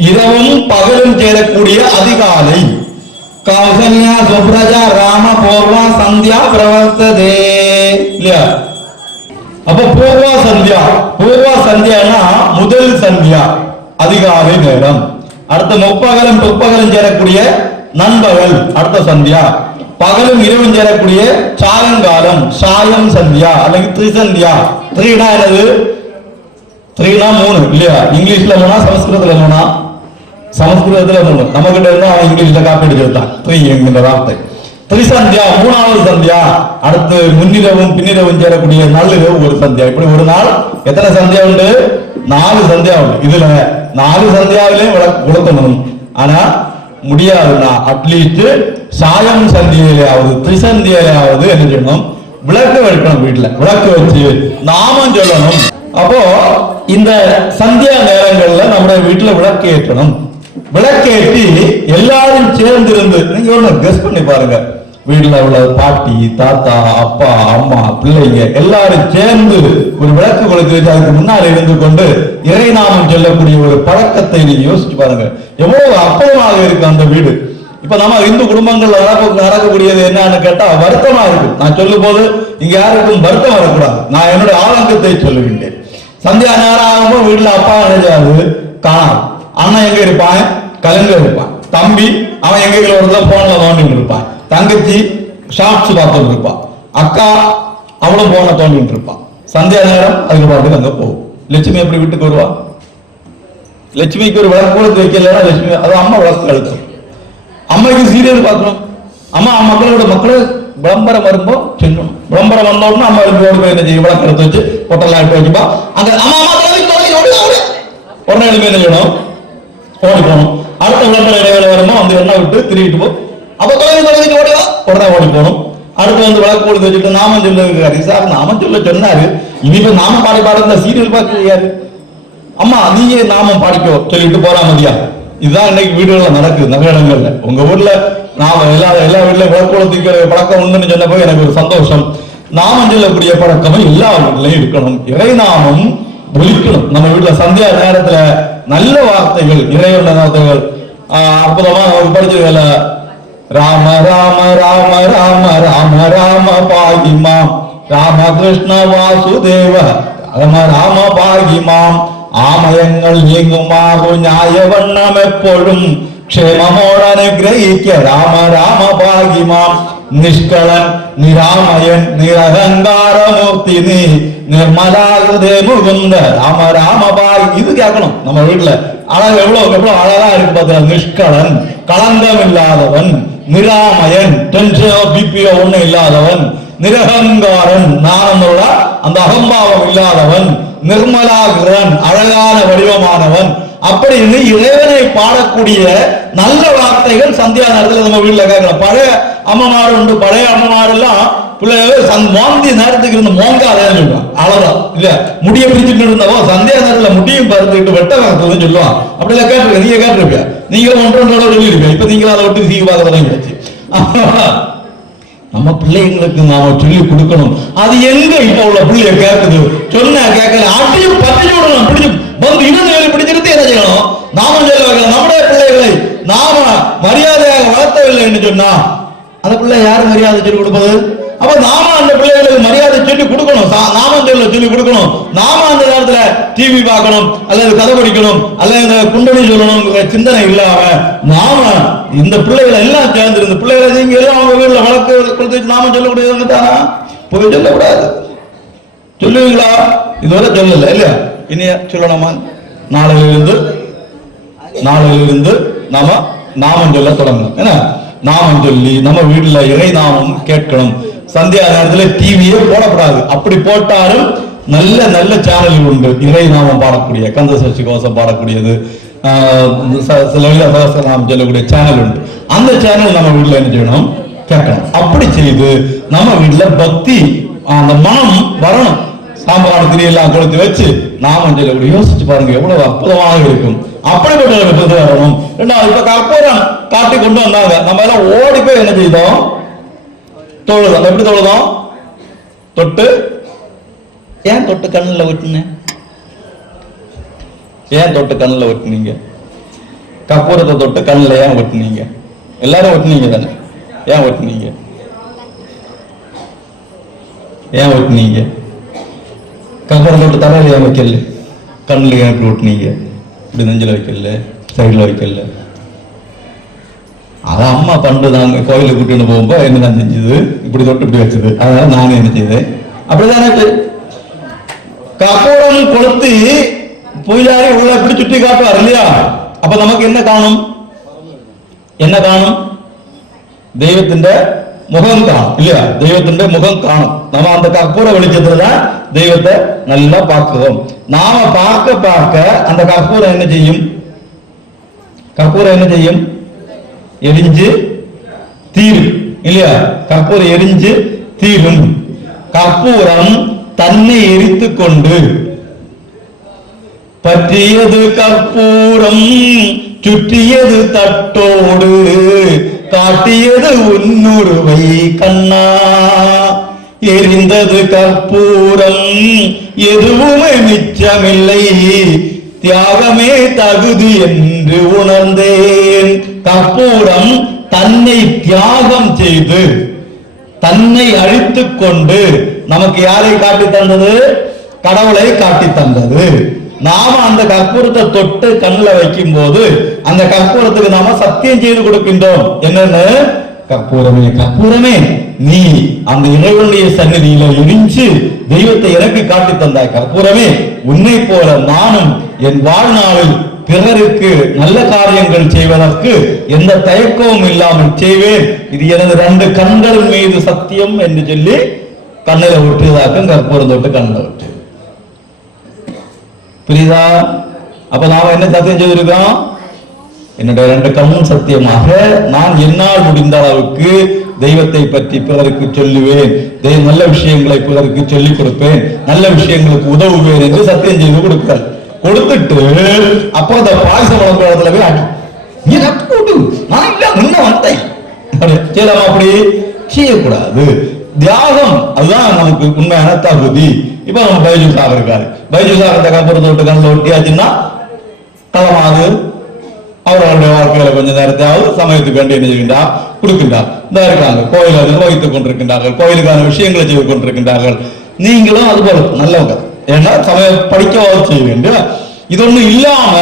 இரவும் பகலும் சேரக்கூடிய அதிகாலை. கௌசல்யா சுப்ரஜா ராம பூர்வா சந்தியா பிரவர்த்ததே இல்லையா? அப்ப பூர்வா சந்தியா, பூர்வா சந்தியானா முதல் சந்தியா அதிகாலை நேரம். அடுத்த முற்பகலும் பிற்பகலும் சேரக்கூடிய நண்பகல் அடுத்த சந்தியா. பகலும் இரவும் சேரக்கூடிய சாயங்காலம் சாயம் சந்தியா அல்லது திரிசந்தியா. த்ரீனா என்னது? 3 இல்லையா? இங்கிலீஷ்ல போனா சமஸ்கிருதத்துல போனா சமஸ்கிருதத்துல நம்ம கிட்ட இருந்தா அவன் இங்கிலீஷ்ல காப்பி எடுத்துட்டான் 3 என்கிற வார்த்தை. திரிசந்தியா 3வது சந்தியா. அடுத்து முன்னிரவும் பின்னிரவும் சேரக்கூடிய நள்ளிரவு ஒரு சந்தியா. இப்படி ஒரு நாள் எத்தனை சந்தியா உண்டு? 4 சந்தியா உண்டு. இதுல 4 சந்தியாவிலையும் விளக்கணும். ஆனா முடியாதுன்னா அட்லீஸ்ட் சாயம் சந்தியிலாவது திரிசந்தியிலாவது என்ன செய்யணும்? விளக்கு வைக்கணும். வீட்டுல விளக்கு வச்சு நாமம் சொல்லணும். அப்போ இந்த சந்தியா நேரங்கள்ல நம்முடைய வீட்டுல விளக்கு ஏற்றணும். விளக்கேற்றி எல்லாரும் சேர்ந்து இருந்து நீங்க ஒண்ணு கெஸ் பண்ணி பாருங்க. வீட்டுல உள்ள பாட்டி தாத்தா அப்பா அம்மா பிள்ளைங்க எல்லாரும் சேர்ந்து ஒரு விளக்கு கொளுத்தி வச்சு அதுக்கு முன்னாடி இருந்து கொண்டு இறைநாமம் சொல்லக்கூடிய ஒரு பழக்கத்தை நீங்க யோசிச்சு பாருங்க. எவ்வளவு அற்புதமாக இருக்கு அந்த வீடு. இப்ப நம்ம இந்து குடும்பங்கள்ல நடக்கக்கூடியது என்னன்னு கேட்டா வருத்தமா இருக்கு. நான் சொல்லும் போது இங்க யாருக்கும் வருத்தம் வரக்கூடாது. நான் என்னுடைய ஆதங்கத்தை சொல்லுகின்றேன். சந்தியா நேரம் ஆகும்போது வீட்டுல அப்பா நினைச்சாரு காணாது. அண்ணன் எங்க இருப்பான்? கலங்க இருப்பான். தம்பி அவன் எங்க ஒரு போன்ல தோண்டிட்டு இருப்பான். தங்கச்சி ஷார்ட்ஸ் பார்த்துட்டு இருப்பான். அக்கா அவளும் போன தோண்டிட்டு இருப்பான். சந்தியா நேரம் அதுக்கு பாட்டுக்கு அங்க போகும். லட்சுமி எப்படி வீட்டுக்கு வருவா? லட்சுமிக்கு ஒரு விளக்கு கொடுத்து வைக்கலன்னா லட்சுமி அது அம்மா விளக்கு அழுத்தம். அம்மாக்கு சீரியல் பார்க்கணும். அம்மா மக்களோட விளம்பரம் வரும்போ செல்லணும். விளம்பரம் வந்தோடனே அம்மா போய் என்ன செய்யும்? விளக்கு எடுத்து வச்சு பொட்டெல்லாம் எடுத்து வச்சுப்பா. அங்க அம்மா உடனே எழுப்பி என்ன செய்யணும்? ஓடி போகணும். அடுத்த விளம்பரம் இடைவேளை வருமோ வந்து எண்ணெய் விட்டு திருவிட்டு போ. அப்ப தொலைஞ்சு ஓடிவா உடனே ஓடி போகணும். அடுத்து வந்து விளக்கு கொடுத்து வச்சுட்டு நாமம் சொல்லுங்க சார். நாமம் சொல்ல சொன்னாரு. இனிமே நாமம் பாடுற சீரியல் பார்க்கலையாரு? அம்மா நீங்க நாமம் பாடிக்கோ சொல்லிட்டு போறா மதியா. இதுதான் இன்னைக்கு வீடுகள்ல நடக்குது நிறைய இடங்கள்ல. உங்க ஊர்ல நாம எல்லா வீட்டுல விளக்குளத்துக்கிற பழக்கம் உண்டுன்னு சொன்னப்போ எனக்கு ஒரு சந்தோஷம். நாமம் சொல்லக்கூடிய பழக்கமும் எல்லா வீட்லயும் இருக்கணும். இறை நாமம் ஒலிக்கணும். நம்ம வீட்டுல சந்தியா நேரத்துல நல்ல வார்த்தைகள் இறைவன வார்த்தைகள் அற்புதமா படிச்சதுல ராம ராம ராம ராம ராம ராம பாகிமாம் ராமகிருஷ்ண வாசுதேவ ராம ராம பாகிமாம் ആമയങ്ങൾ നീങ്ങുമാറു ന്യായവണ്ണം എപ്പോഴും ക്ഷേമമോട് അനുഗ്രഹിക്ക രാമ രാമ ഭാഗ്യമാം നിഷ്കളൻ നിരാമയൻ നിരഹങ്കാരമൂർത്തി നീ നിർമ്മലാകൃതേ മുകുന്ദ രാമ രാമ ഭാഗ്യം. இது கேட்கணும் நம்ம வீட்டுல. அழகு எவ்வளவு அழகா இருக்கு பார்த்தா. நிஷ்களன் களங்கம் இல்லாதவன், நிராமயன் டென்ஷனோ பிபியோ ஒண்ணும் இல்லாதவன், நிரகங்காரன் நானோட அந்த அகம்பாவம் இல்லாதவன், நிர்மலாகிரன் அழகான வடிவமானவன். அப்படின்னு இறைவனை பாடக்கூடிய நல்ல வார்த்தைகள் சந்தியா நேரத்தில் நம்ம வீட்டுல கேட்கலாம். பழைய அம்மமாடு உண்டு. பழைய அம்மமாடு எல்லாம் பிள்ளைகள் மோந்தி நேரத்துக்கு இருந்து மோங்காதேன்னு சொல்லுவான். அழகா இல்ல முடிய பிரிச்சுட்டு இருந்தவோ சந்தியா நேரத்துல முடியும் பறந்துட்டு வெட்ட வார்த்தைன்னு சொல்லுவான். அப்படிலாம் கேட்டிருக்க. நீங்க கேட்டிருப்பியா? நீங்களும் ஒன்றோட சொல்லியிருப்பீங்க. இப்ப நீங்களும் அதை விட்டு சீ பார்க்கறதாச்சு. நம்ம பிள்ளைங்களுக்கு நாம சொல்லி கொடுக்கணும். அது எங்க இப்ப உள்ள பிள்ளைய கேட்குது? சொன்ன கேட்கல ஆட்டையும் பற்றி விடணும். பிடிச்சு வந்து இன்னும் பிடிச்சிருத்து என்ன செய்யணும்? நாம சொல்ல வைக்கணும். நம்முடைய பிள்ளைகளை நாம மரியாதையாக வளர்த்தவில்லை என்று சொன்னா அந்த பிள்ளை யாரு மரியாதை சொல்லி கொடுப்பது? அப்ப நாம அந்த பிள்ளைகளுக்கு மரியாதை சொல்லி கொடுக்கணும். நாமம் சொல்ல சொல்லி கொடுக்கணும். நாம அந்த நேரத்துல டிவி பார்க்கணும் அல்லது கதை படிக்கணும் அல்லது இந்த குண்டலி சொல்லணும் சிந்தனை இல்லாம நாம இந்த பிள்ளைகளை எல்லாம் சேர்ந்து இந்த பிள்ளைகளை நீங்க எல்லாம் அவங்க வீட்டுல வளர்க்க கொடுத்து நாம சொல்லக்கூடியவங்க தானா? போய் சொல்லக்கூடாது. சொல்லுவீங்களா? இதுவரை சொல்லல இல்லையா? இனிய சொல்லணுமா? நாளையிலிருந்து நாம நாமம் சொல்ல தொடங்கணும். ஏன்னா நாமம் சொல்லி நம்ம வீட்டுல இறை நாமம் கேட்கணும். சந்தியா நேரத்தில் டிவியே போடக்கூடாது. அப்படி போட்டாலும் நல்ல நல்ல சேனல் உண்டு. இறை நாமம் பாடக்கூடிய, கந்த சஷ்டி கவசம் பாடக்கூடியது, லலிதா சகஸ்ரநாமம் சொல்லக்கூடிய சேனல் உண்டு. அந்த சேனல் நம்ம வீட்டுல என்ன செய்யணும், கேட்கணும். அப்படி செய்து நம்ம வீட்டுல பக்தி அந்த மனம் வரணும். சாம்பாடு திரியெல்லாம் கொளுத்து வச்சு நாமம் சொல்லக்கூடிய, யோசிச்சு பாருங்க எவ்வளவு அற்புதமாக இருக்கும். அப்படிப்பட்ட வரணும். ரெண்டாவது, இப்ப கற்பூரம் காட்டி கொண்டு வந்தாங்க, நம்ம எல்லாம் ஓடி போய் என்ன செய்தோம், தொழுதோம். எப்படி தொழுதோம், தொட்டு, ஏன் தொட்டு கண்ணில் ஒட்டின, ஏன் தொட்டு கண்ணில் ஒட்டினீங்க, கற்பூரத்தை தொட்டு கண்ணில் ஏன் ஒட்டினீங்க, எல்லாரும் ஒட்டினீங்க தானே, ஏன் ஒட்டினீங்க, ஏன் ஒட்டினீங்க, கற்பூரம் தொட்டு தலையில ஏன் வைக்கல, கண்ணில் ஏன் இப்படி ஒட்டினீங்க, இப்படி நெஞ்சில் வைக்கல, சைடில் வைக்கல. அதான் அம்மா பண்டுதாங்க கோயிலுக்கு கூட்டிட்டு போகும்போ என்னதான் செஞ்சது, இப்படி தொட்டு இப்படி வச்சது. அதனால நானும் என்ன செய்தேன், அப்படிதானே. கற்பூரம் கொளுத்தி பூஜாரி உள்ள இப்படி சுற்றி காட்டுவார் இல்லையா, அப்ப நமக்கு என்ன காணும், என்ன காணும், தெய்வத்தின் முகம் காணும் இல்லையா, தெய்வத்தின் முகம் காணும். நம்ம அந்த கற்பூர வெளிச்சத்துலதான் தெய்வத்தை நல்லா பார்க்கிறோம். நாம பார்க்க பார்க்க அந்த கற்பூரம் என்ன செய்யும், கற்பூரம் என்ன செய்யும், எரிஞ்சு தீரும் இல்லையா, கற்பூரம் எரிஞ்சு தீரும். கற்பூரம் தன்னை எரித்து கொண்டு, பற்றியது கற்பூரம் சுற்றியது தட்டோடு, காட்டியது உன்னுருவை கண்ணா, எரிந்தது கற்பூரம் எதுவுமே மிச்சமில்லை, தியாகமே தகுதி என்று உணர்ந்தேன். கற்பூரம் தன்னை தியாகம் செய்து, தன்னை அழித்துக் கொண்டு நமக்கு யாரை காட்டி தந்தது, கடவுளை காட்டி தந்தது. நாம அந்த கற்பூரத்தை தொட்டு கண்ணில் வைக்கும் போது அந்த கற்பூரத்துக்கு நாம சத்தியம் செய்து கொடுக்கின்றோம். என்னன்னு, கற்பூரமே கற்பூரமே நீ அந்த இறைவனுடைய சந்நிதியில எரிஞ்சு தெய்வத்தை எனக்கு காட்டி தந்தாய். கற்பூரமே, உன்னை போல நானும் என் வாழ்நாளில் பிறருக்கு நல்ல காரியங்கள் செய்வதற்கு எந்த தயக்கமும் இல்லாமல் செய்வேன். இது எனது 2 கண்கள் மீது சத்தியம் என்று சொல்லி கண்ணில விட்டுதாக்கும் கற்பூரம் தொட்டு கண்ணில் விட்டு. புரியுதா? அப்ப நாம என்ன சத்தியம் செய்திருக்கோம், என்னுடைய 2 கண்ணும் சத்தியமாக நான் என்னால் முடிந்த அளவுக்கு தெய்வத்தை பற்றி பிறருக்கு சொல்லுவேன், நல்ல விஷயங்களை பிறருக்கு சொல்லிக் கொடுப்பேன், நல்ல விஷயங்களுக்கு உதவுவேன் என்று சத்தியம் செய்து கொடுக்கிறார். கொடுத்துட்டு அப்போ அந்த பாயச வளர்ப்புல போய் ஆட்டி அப்படி செய்யக்கூடாது. தியாகம் அதுதான் நமக்கு உண்மையான தகுதி. இப்ப நம்ம பைஜு சார் இருக்காரு, பைஜு சார் அந்த கற்பூரத்தை விட்டு கண்ணில் ஒட்டியாச்சுன்னா களமாது அவர்களுடைய வாழ்க்கையில கொஞ்ச நேரத்தையாவது சமயத்துக்கு வேண்டிய என்ன செய்கின்றார், கொடுக்கின்றார். இந்த இருக்காங்க கோயிலை நிர்வகித்துக் கொண்டிருக்கின்றார்கள், கோயிலுக்கான விஷயங்களை செய்து கொண்டிருக்கின்றார்கள். நீங்களும் அது போல நல்லவங்க, ஏன்னா சமயம் படிக்க செய்ய வேண்டும். இது ஒண்ணு இல்லாம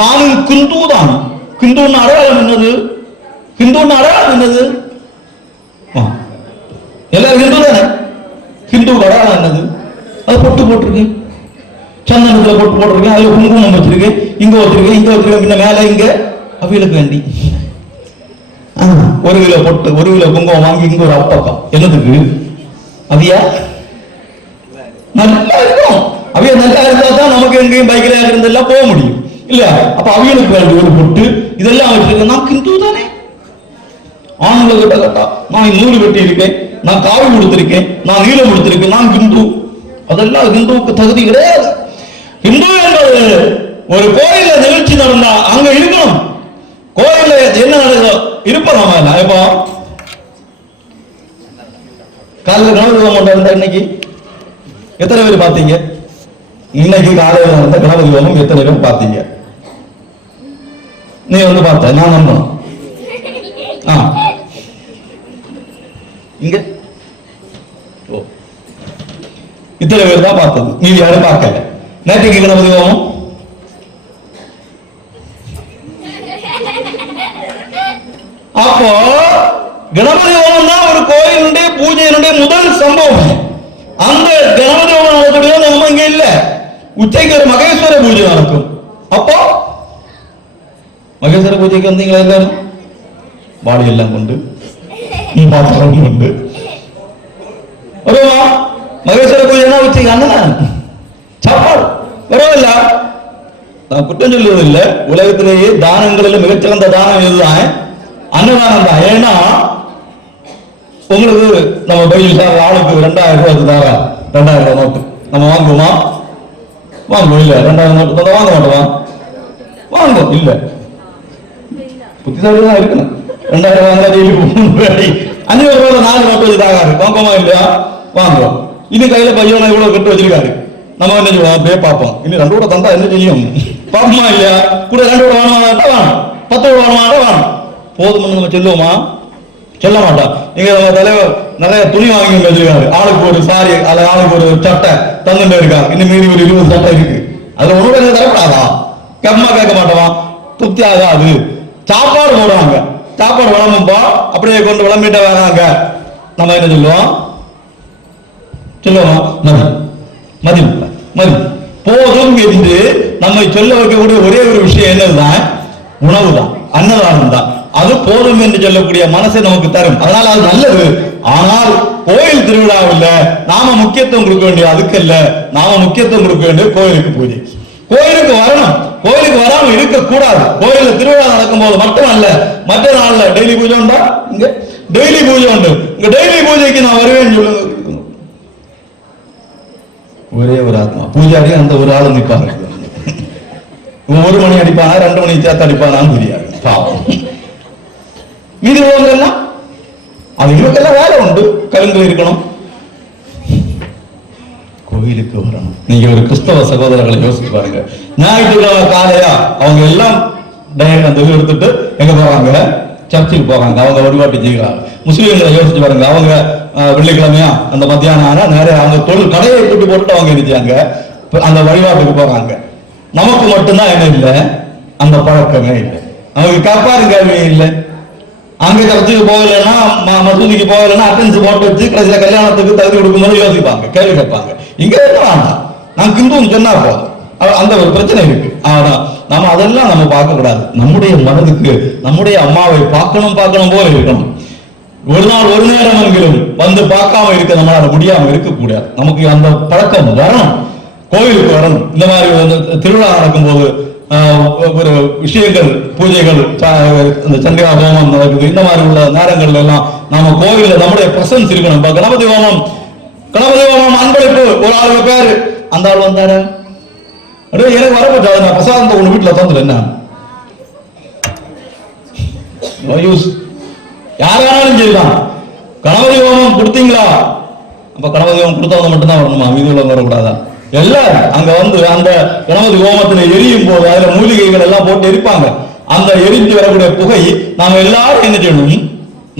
நானும் கிந்து தான், கிந்துன்னு அடையாளம் என்னது, கிந்துன்னு அடையாளம் என்னது, எல்லாரும் ஹிந்து தானே, ஹிந்து அடையாளம் என்னது, அது பொட்டு போட்டிருக்கேன், சந்தனத்துல பொட்டு போட்டிருக்கேன், அதுல குங்குமம் வச்சிருக்கேன், இங்க வச்சிருக்கேன், இங்க வச்சிருக்கேன், பின்ன மேல இங்க அவிகளுக்கு வேண்டி 1 கிலோ பொட்டு 1 கிலோ குங்குமம் வாங்கி இங்க ஒரு அப்பக்கம் என்னதுக்கு, அவியா நல்லா இருக்கும், அவைய நல்லா இருந்தா தான் நமக்கு எங்கேயும் பைக்கில் இருந்தெல்லாம் போக முடியும் இல்லையா. அப்ப அவிகளுக்கு வேண்டி ஒரு பொட்டு இதெல்லாம் வச்சிருக்கேன். நான் கிந்து தானே, ஆண்களை கிட்ட கேட்டா நான் 100 வெட்டி இருக்கேன், நான் காவி கொடுத்திருக்கேன், நான் நீளம் கொடுத்திருக்கேன், நான் கிந்து. அதெல்லாம் ஹிந்துவுக்கு தகுதி கிடையாது. ஹிந்து என்பது ஒரு கோயில நிகழ்ச்சி நடந்தா அங்க இருக்கணும், கோயில என்ன நடக்குதோ இருப்போம். நம்ம இப்போ காலையில் கணபதி ஹோமம் இருந்தா இன்னைக்கு எத்தனை பேர் பார்த்தீங்க, இன்னைக்கு காலையில் நடந்த கணபதி ஹோமம் எத்தனை பேர் பார்த்தீங்க, நீ வந்து பார்த்த, நான் நம்பணும். இங்க இத்தனை பேர் தான் பார்த்தது, நீ யாரும் பார்க்கல. நேற்றைக்கு கணபதி ஹோமம் அப்போ கணபதி ஹோமம் தான் ஒரு கோயிலுடைய பூஜையினுடைய முதல் சம்பவம். அந்த கணபதி ஹோமம் நடக்கக்கூடிய நம்ம இங்க இல்ல, உச்சைக்கு ஒரு மகேஸ்வர பூஜை நடக்கும். அப்போ மகேஸ்வர பூஜைக்கு வந்தீங்களா எல்லாரும், வாடி எல்லாம் கொண்டு பாத்திரம் கொண்டு வருமா? மகேஸ்வர பூஜைனா வச்சுங்க அண்ணன் சாப்பாடு வரவில்ல. நான் குற்றம் சொல்வது இல்லை. உலகத்திலேயே தானங்களில் மிகச்சிறந்த தானம் இதுதான் அன்னதானம் தான். ஏன்னா உங்களுக்கு நம்ம பையில் ஆளுக்கு 2000 ரூபாய் தாரா, 2000 ரூபாய் நோட்டு நம்ம வாங்குவோமா? வாங்குவோம் இல்ல. 2000 நோட்டு தந்தா வாங்க மாட்டோமா? வாங்குவோம் இல்ல. புத்திசாலி தான் இருக்கணும். 2000 வாங்க 500 ரூபாய் 4 நோட்டு வச்சுட்டாங்க. வாங்குவோமா இல்லையா? வாங்குவோம். இன்னும் கையில பையனை இவ்வளவு கட்டு வச்சிருக்காரு. நம்ம என்ன செய்வோம்? அப்படியே பார்ப்போம். இன்னும் 2 கூட தந்தா என்ன செய்யும்? பாப்போமா இல்லையா? கூட 2 கூட வேணுமா? வேணும். 10 கூட வேணுமா? வேணும். போதும்னு நம்ம சொல்லுவோமா? சொல்ல மாட்டோம். இங்க நம்ம தலைவர் நிறைய துணி வாங்கி வச்சிருக்காரு. ஆளுக்கு ஒரு சாரி, அதுல ஆளுக்கு ஒரு சட்டை தந்துட்டு இருக்காங்க. இன்னும் மீறி ஒரு 20 சட்டை இருக்கு. அதுல ஒண்ணு தரப்படாதா? கம்மா கேட்க மாட்டோமா? திருப்தி ஆகாது. சாப்பாடு போடுவாங்க. சாப்பாடு விளம்பும்பா அப்படியே கொண்டு விளம்பிட்ட வராங்க. நம்ம என்ன சொல்லுவோம்? சொல்லுவோமா? மதி மதி போதும் என்று நம்மை சொல்ல வைக்கக்கூடிய ஒரே ஒரு விஷயம் என்னதுதான்? உணவு தான், அன்னதானம் தான். அது போதும் என்று சொல்லக்கூடிய மனசை நமக்கு தரும். அதனால அது நல்லது. ஆனால் கோயில் திருவிழாவில் நாம முக்கியத்துவம் கொடுக்க வேண்டிய அதுக்கு அல்ல. நாம முக்கியத்துவம் கொடுக்க வேண்டிய கோயிலுக்கு பூஜை. கோயிலுக்கு வரணும். கோயிலுக்கு வராம இருக்க கூடாது. கோயில திருவிழா நடக்கும் போது மட்டும் அல்ல, மற்ற நாள்ல டெய்லி பூஜை உண்டா? இங்க டெய்லி பூஜை உண்டு. இங்க டெய்லி பூஜைக்கு நான் வருவேன்னு சொல்லுங்க. ஒரே ஒரு ஆத்மா பூஜாரி அந்த ஒரு ஆள் நிற்பாங்க. 1 மணி அடிப்பானா 2 மணி சேர்த்து அடிப்பானான்னு தெரியாது. பாவம். மீதி உள்ளவங்கெல்லாம் அது இவருக்கெல்லாம் வேலை உண்டு. கலந்து இருக்கணும், கோயிலுக்கு வரணும். நீங்க ஒரு கிறிஸ்தவ சகோதரர்களை யோசிச்சு பாருங்க. ஞாயிற்றுக்கிழமை காலையா அவங்க எல்லாம் அந்த இது எடுத்துட்டு எங்க போறாங்க? சர்ச்சுக்கு போறாங்க. அவங்க வழிபாட்டு செய்கிறாங்க. முஸ்லீம்களை யோசிச்சு பாருங்க. அவங்க வெள்ளிக்கிழமையா அந்த மத்தியானம் ஆனா நிறைய அவங்க தொழில் கடையை கூட்டி போட்டுட்டு அவங்க நினைச்சாங்க அந்த வழிபாட்டுக்கு போறாங்க. நமக்கு மட்டும்தான் என்ன இல்லை? அந்த பழக்கமே இல்லை. நமக்கு காப்பாரு கேள்வி இல்லை. அங்க சர்ச்சுக்கு போகலைன்னா, மசூதிக்கு போகலைன்னா அட்டன்ஸ் போட்டு வச்சு கடைசியில கல்யாணத்துக்கு தகுதி கொடுக்கும்போது யோசிப்பாங்க, கேள்வி கேட்பாங்க. இங்க என்ன வேண்டாம், நான் கிந்துன்னு சொன்னா போதும். அந்த ஒரு பிரச்சனை இருக்கு. ஆனா நம்ம அதெல்லாம் நம்ம பார்க்க கூடாது. நம்முடைய மனதுக்கு நம்முடைய அம்மாவை பார்க்கணும் போல இருக்கணும். ஒரு நாள் ஒரு நேரம் என்கிலும் வந்து பார்க்காம இருக்க நம்மளால முடியாம இருக்கக்கூடாது. நமக்கு அந்த பழக்கம் வரணும். கோயிலுக்கு வரணும். இந்த மாதிரி திருவிழா நடக்கும் போது ஒரு விஷயங்கள், பூஜைகள், இந்த சண்டிகா ஹோமம் நடக்குது. இந்த மாதிரி உள்ள நேரங்கள்ல எல்லாம் நாம கோயில்ல நம்முடைய பிரசன்ஸ் இருக்கணும். கணபதி ஹோமம் அன்பளிப்பு ஒரு ஆளுக்கு பேரு அந்த ஆள் வந்தாரு. எனக்கு வரப்பட்டாது. நான் பிரசாதத்தை ஒண்ணு வீட்டுல தந்துல என்ன யாராலும் சரிதான். கணபதி ஹோமம் கொடுத்தீங்களா? அப்ப கணபதி ஹோமம் கொடுத்தவங்க மட்டும்தான் வரணுமா? மீதுள்ள வரக்கூடாதா? எல்லாரும் அங்க வந்து அந்த கணபதி ஹோமத்துல எரியும் போது அதுல மூலிகைகள் எல்லாம் போட்டு எரிப்பாங்க. அந்த எரிஞ்சு வரக்கூடிய புகை நாம எல்லாரும் என்ன செய்யணும்?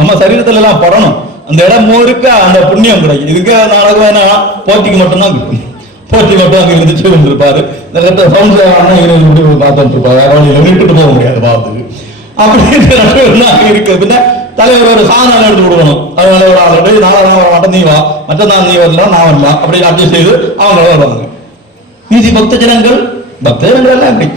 நம்ம சரீரத்துல எல்லாம் படணும். அந்த இடம் இருக்க அந்த புண்ணியம் கிடைக்கும். இதுக்கு நாடகம் போட்டிக்கு மட்டும்தான் கிடைக்கும். போட்டி மட்டும் அங்க இருந்துச்சு இருந்திருப்பாரு. இந்த சவுண்ட் பார்த்துட்டு இருப்பாரு. வழியில விட்டுட்டு போக முடியாது பார்த்துக்கு. அப்படி இருக்கு. பின்ன தலைவர் ஒரு சாதனை எடுத்து கொடுக்கணும். அதனால ஒரு ஆள் நாளை வர மாட்டேன், நீ வா, மற்றதான் நீ வரலாம், நான் வரலாம் அப்படின்னு அட்ஜஸ்ட் செய்து அவங்க வருவாங்க. மீதி பக்த ஜனங்கள் எல்லாம் எப்படி?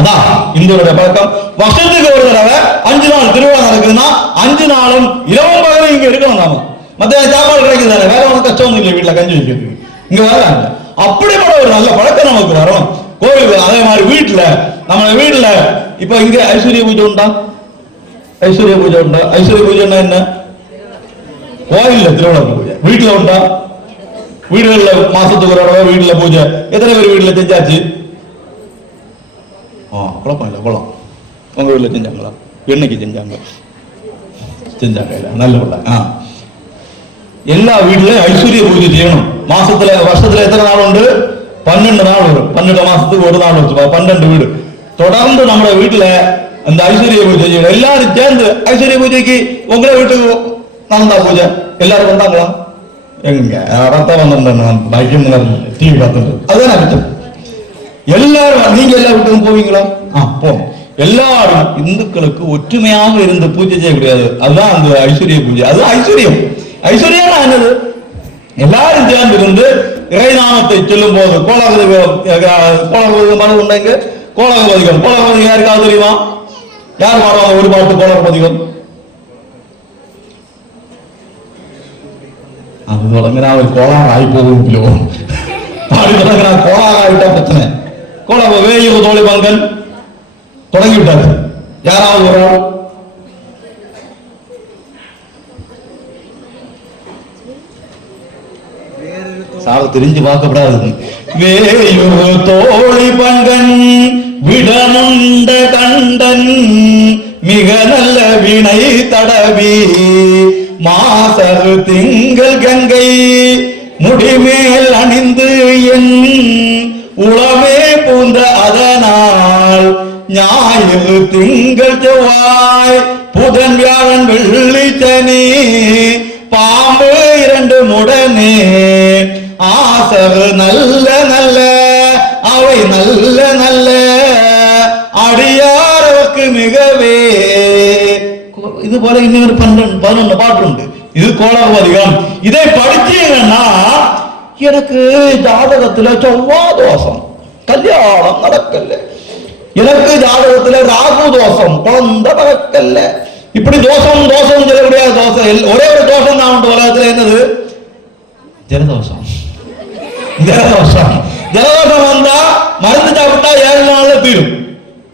அதான் இந்துடைய பழக்கம். வருஷத்துக்கு ஒரு தடவை 5 நாள் திருவிழா நடக்குதுன்னா 5 நாளும் இரவும் பகலும் இங்க இருக்கணும். நாம மத்திய சாப்பாடு கிடைக்குது தானே, வேற ஒன்றும் கஷ்டம் இல்லை. வீட்டுல கஞ்சி வைக்கிறது இங்க வராங்க. அப்படிப்பட்ட ஒரு நல்ல பழக்கம் நமக்கு வரணும். கோயிலுக்கு அதே மாதிரி வீட்டுல நம்ம வீட்டுல இப்ப இங்க ஐஸ்வர்ய பூஜை உண்டா? ஐஸ்வர்ய பூஜை உண்டா? ஐஸ்வர்ய பூஜைன்னா என்ன? கோயில்ல திருவிழா பூஜை. வீட்டுல உண்டா? வீடுகள்ல மாசத்துக்கு ஒரு தடவை வீட்டுல பூஜை. எத்தனை பேர் வீட்டுல செஞ்சாச்சு? குழப்பம் இல்லை, குளம் உங்க வீட்டுல செஞ்சாங்களா? என்னைக்கு செஞ்சாங்க? நல்ல எல்லா வீட்லயும் ஐஸ்வர்ய பூஜை செய்யணும். வருஷத்துல எத்தனை நாள் உண்டு? 12 நாள் வரும். 12 மாசத்துக்கு ஒரு நாள் வச்சு 12 வீடு தொடர்ந்து நம்ம வீட்டுல அந்த ஐஸ்வர்ய பூஜை செய்யணும். எல்லாரும் சேர்ந்து ஐஸ்வர்ய பூஜைக்கு உங்களை வீட்டுக்கு நடந்தா பூஜை எல்லாரும் வந்தாங்களா? எங்க ரத்தம் வந்து டிவி பார்த்துட்டு அதுதான் அர்த்தம். எல்லாரும் நீங்க எல்லா வீட்டுக்கும் போவீங்களா? போவோம். எல்லாரும் இந்துக்களுக்கு ஒற்றுமையாக இருந்து பூஜை செய்யக்கூடாது. அதுதான் அந்த ஐஸ்வர்ய பூஜை. அது ஐஸ்வர்யம். ஐஸ்வர்யம் என்னது? எல்லாரும் சேர்ந்து இருந்து இறைநாமத்தை சொல்லும் போது கோலகபதிகம் உண்டாங்க. கோலகபதிகம் யாருக்காவது தெரியுமா? யார் பாடுவாங்க ஒரு பாட்டு? கோலகபதிகம் அது தொடங்கினா ஒரு கோளாறு ஆகி போகுது. அப்படி தொடங்கினா கோளாறு ஆகிட்டா பிரச்சனை. கோளாறு வேயூர் தோழி பங்கன் தொடங்கி விட்டாரு. யாராவது ஒரு ஆள் சாவு தெரிஞ்சு பார்க்கப்படாது. வேயூர் தோழி பங்கன் விடமுண்ட கண்டன் மிக நல்ல வினை தடவி மாசரு திங்கள் கங்கை முடிமேல் அணிந்து என் உளமே பூந்த அதனால் ஞாயிறு திங்கள் செவ்வாய் புதன் வியாழன் வெள்ளி சனி பாம்பு 2 முடனே ஆசரு நல்ல நல்ல அவை நல்ல நல்ல அடியாருக்கு மிகவே. இது போல இன்னொரு 11 பாட்டு உண்டு. இது கோளாறுவாதிகம். இதை படிச்சீங்கன்னா எனக்கு ஜாதகத்துல செவ்வா தோஷம், கல்யாணம் நடக்கல, எனக்கு ஜாதகத்துல ராகு தோஷம், குழந்தை நடக்கல, இப்படி தோஷம் தோஷம் சொல்லக்கூடிய தோஷம் ஒரே ஒரு தோஷம் தான் உண்டு உலகத்துல. என்னது? ஜலதோஷம். ஜலதோஷம் ஜலதோஷம் வந்தா மருந்து சாப்பிட்டா 7 நாள்ல தீரும்,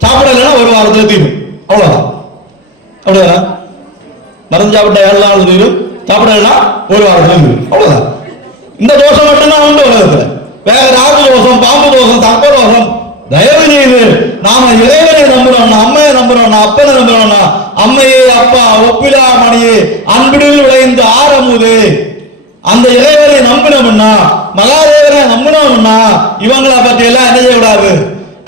சாப்பிடலன்னா 1 வாரத்துல தீரும். அவ்வளவுதான். அப்படியா? மருந்து சாப்பிட்டா 7 நாள் தீரும், சாப்பிடலன்னா 1 வாரத்துல தீரும். அவ்வளவுதான். இந்த தோஷம் மட்டும்தான் உண்டு உலகத்துல. வேற ராகு தோஷம், பாம்பு தோஷம், சர்ப்ப தோஷம் தயவு செய்து நாம இறைவனை நம்புறோம்னா, அம்மையை நம்புறோம்னா, அப்பனை நம்புறோம்னா, அம்மையே அப்பா ஒப்பிலா மணியே அன்பிடில் விளைந்த ஆரமுதே அந்த இறைவனை நம்பினோம்னா, மகாதேவனை நம்பினோம்னா இவங்களை பற்றி எல்லாம் என்ன செய்யக்கூடாது,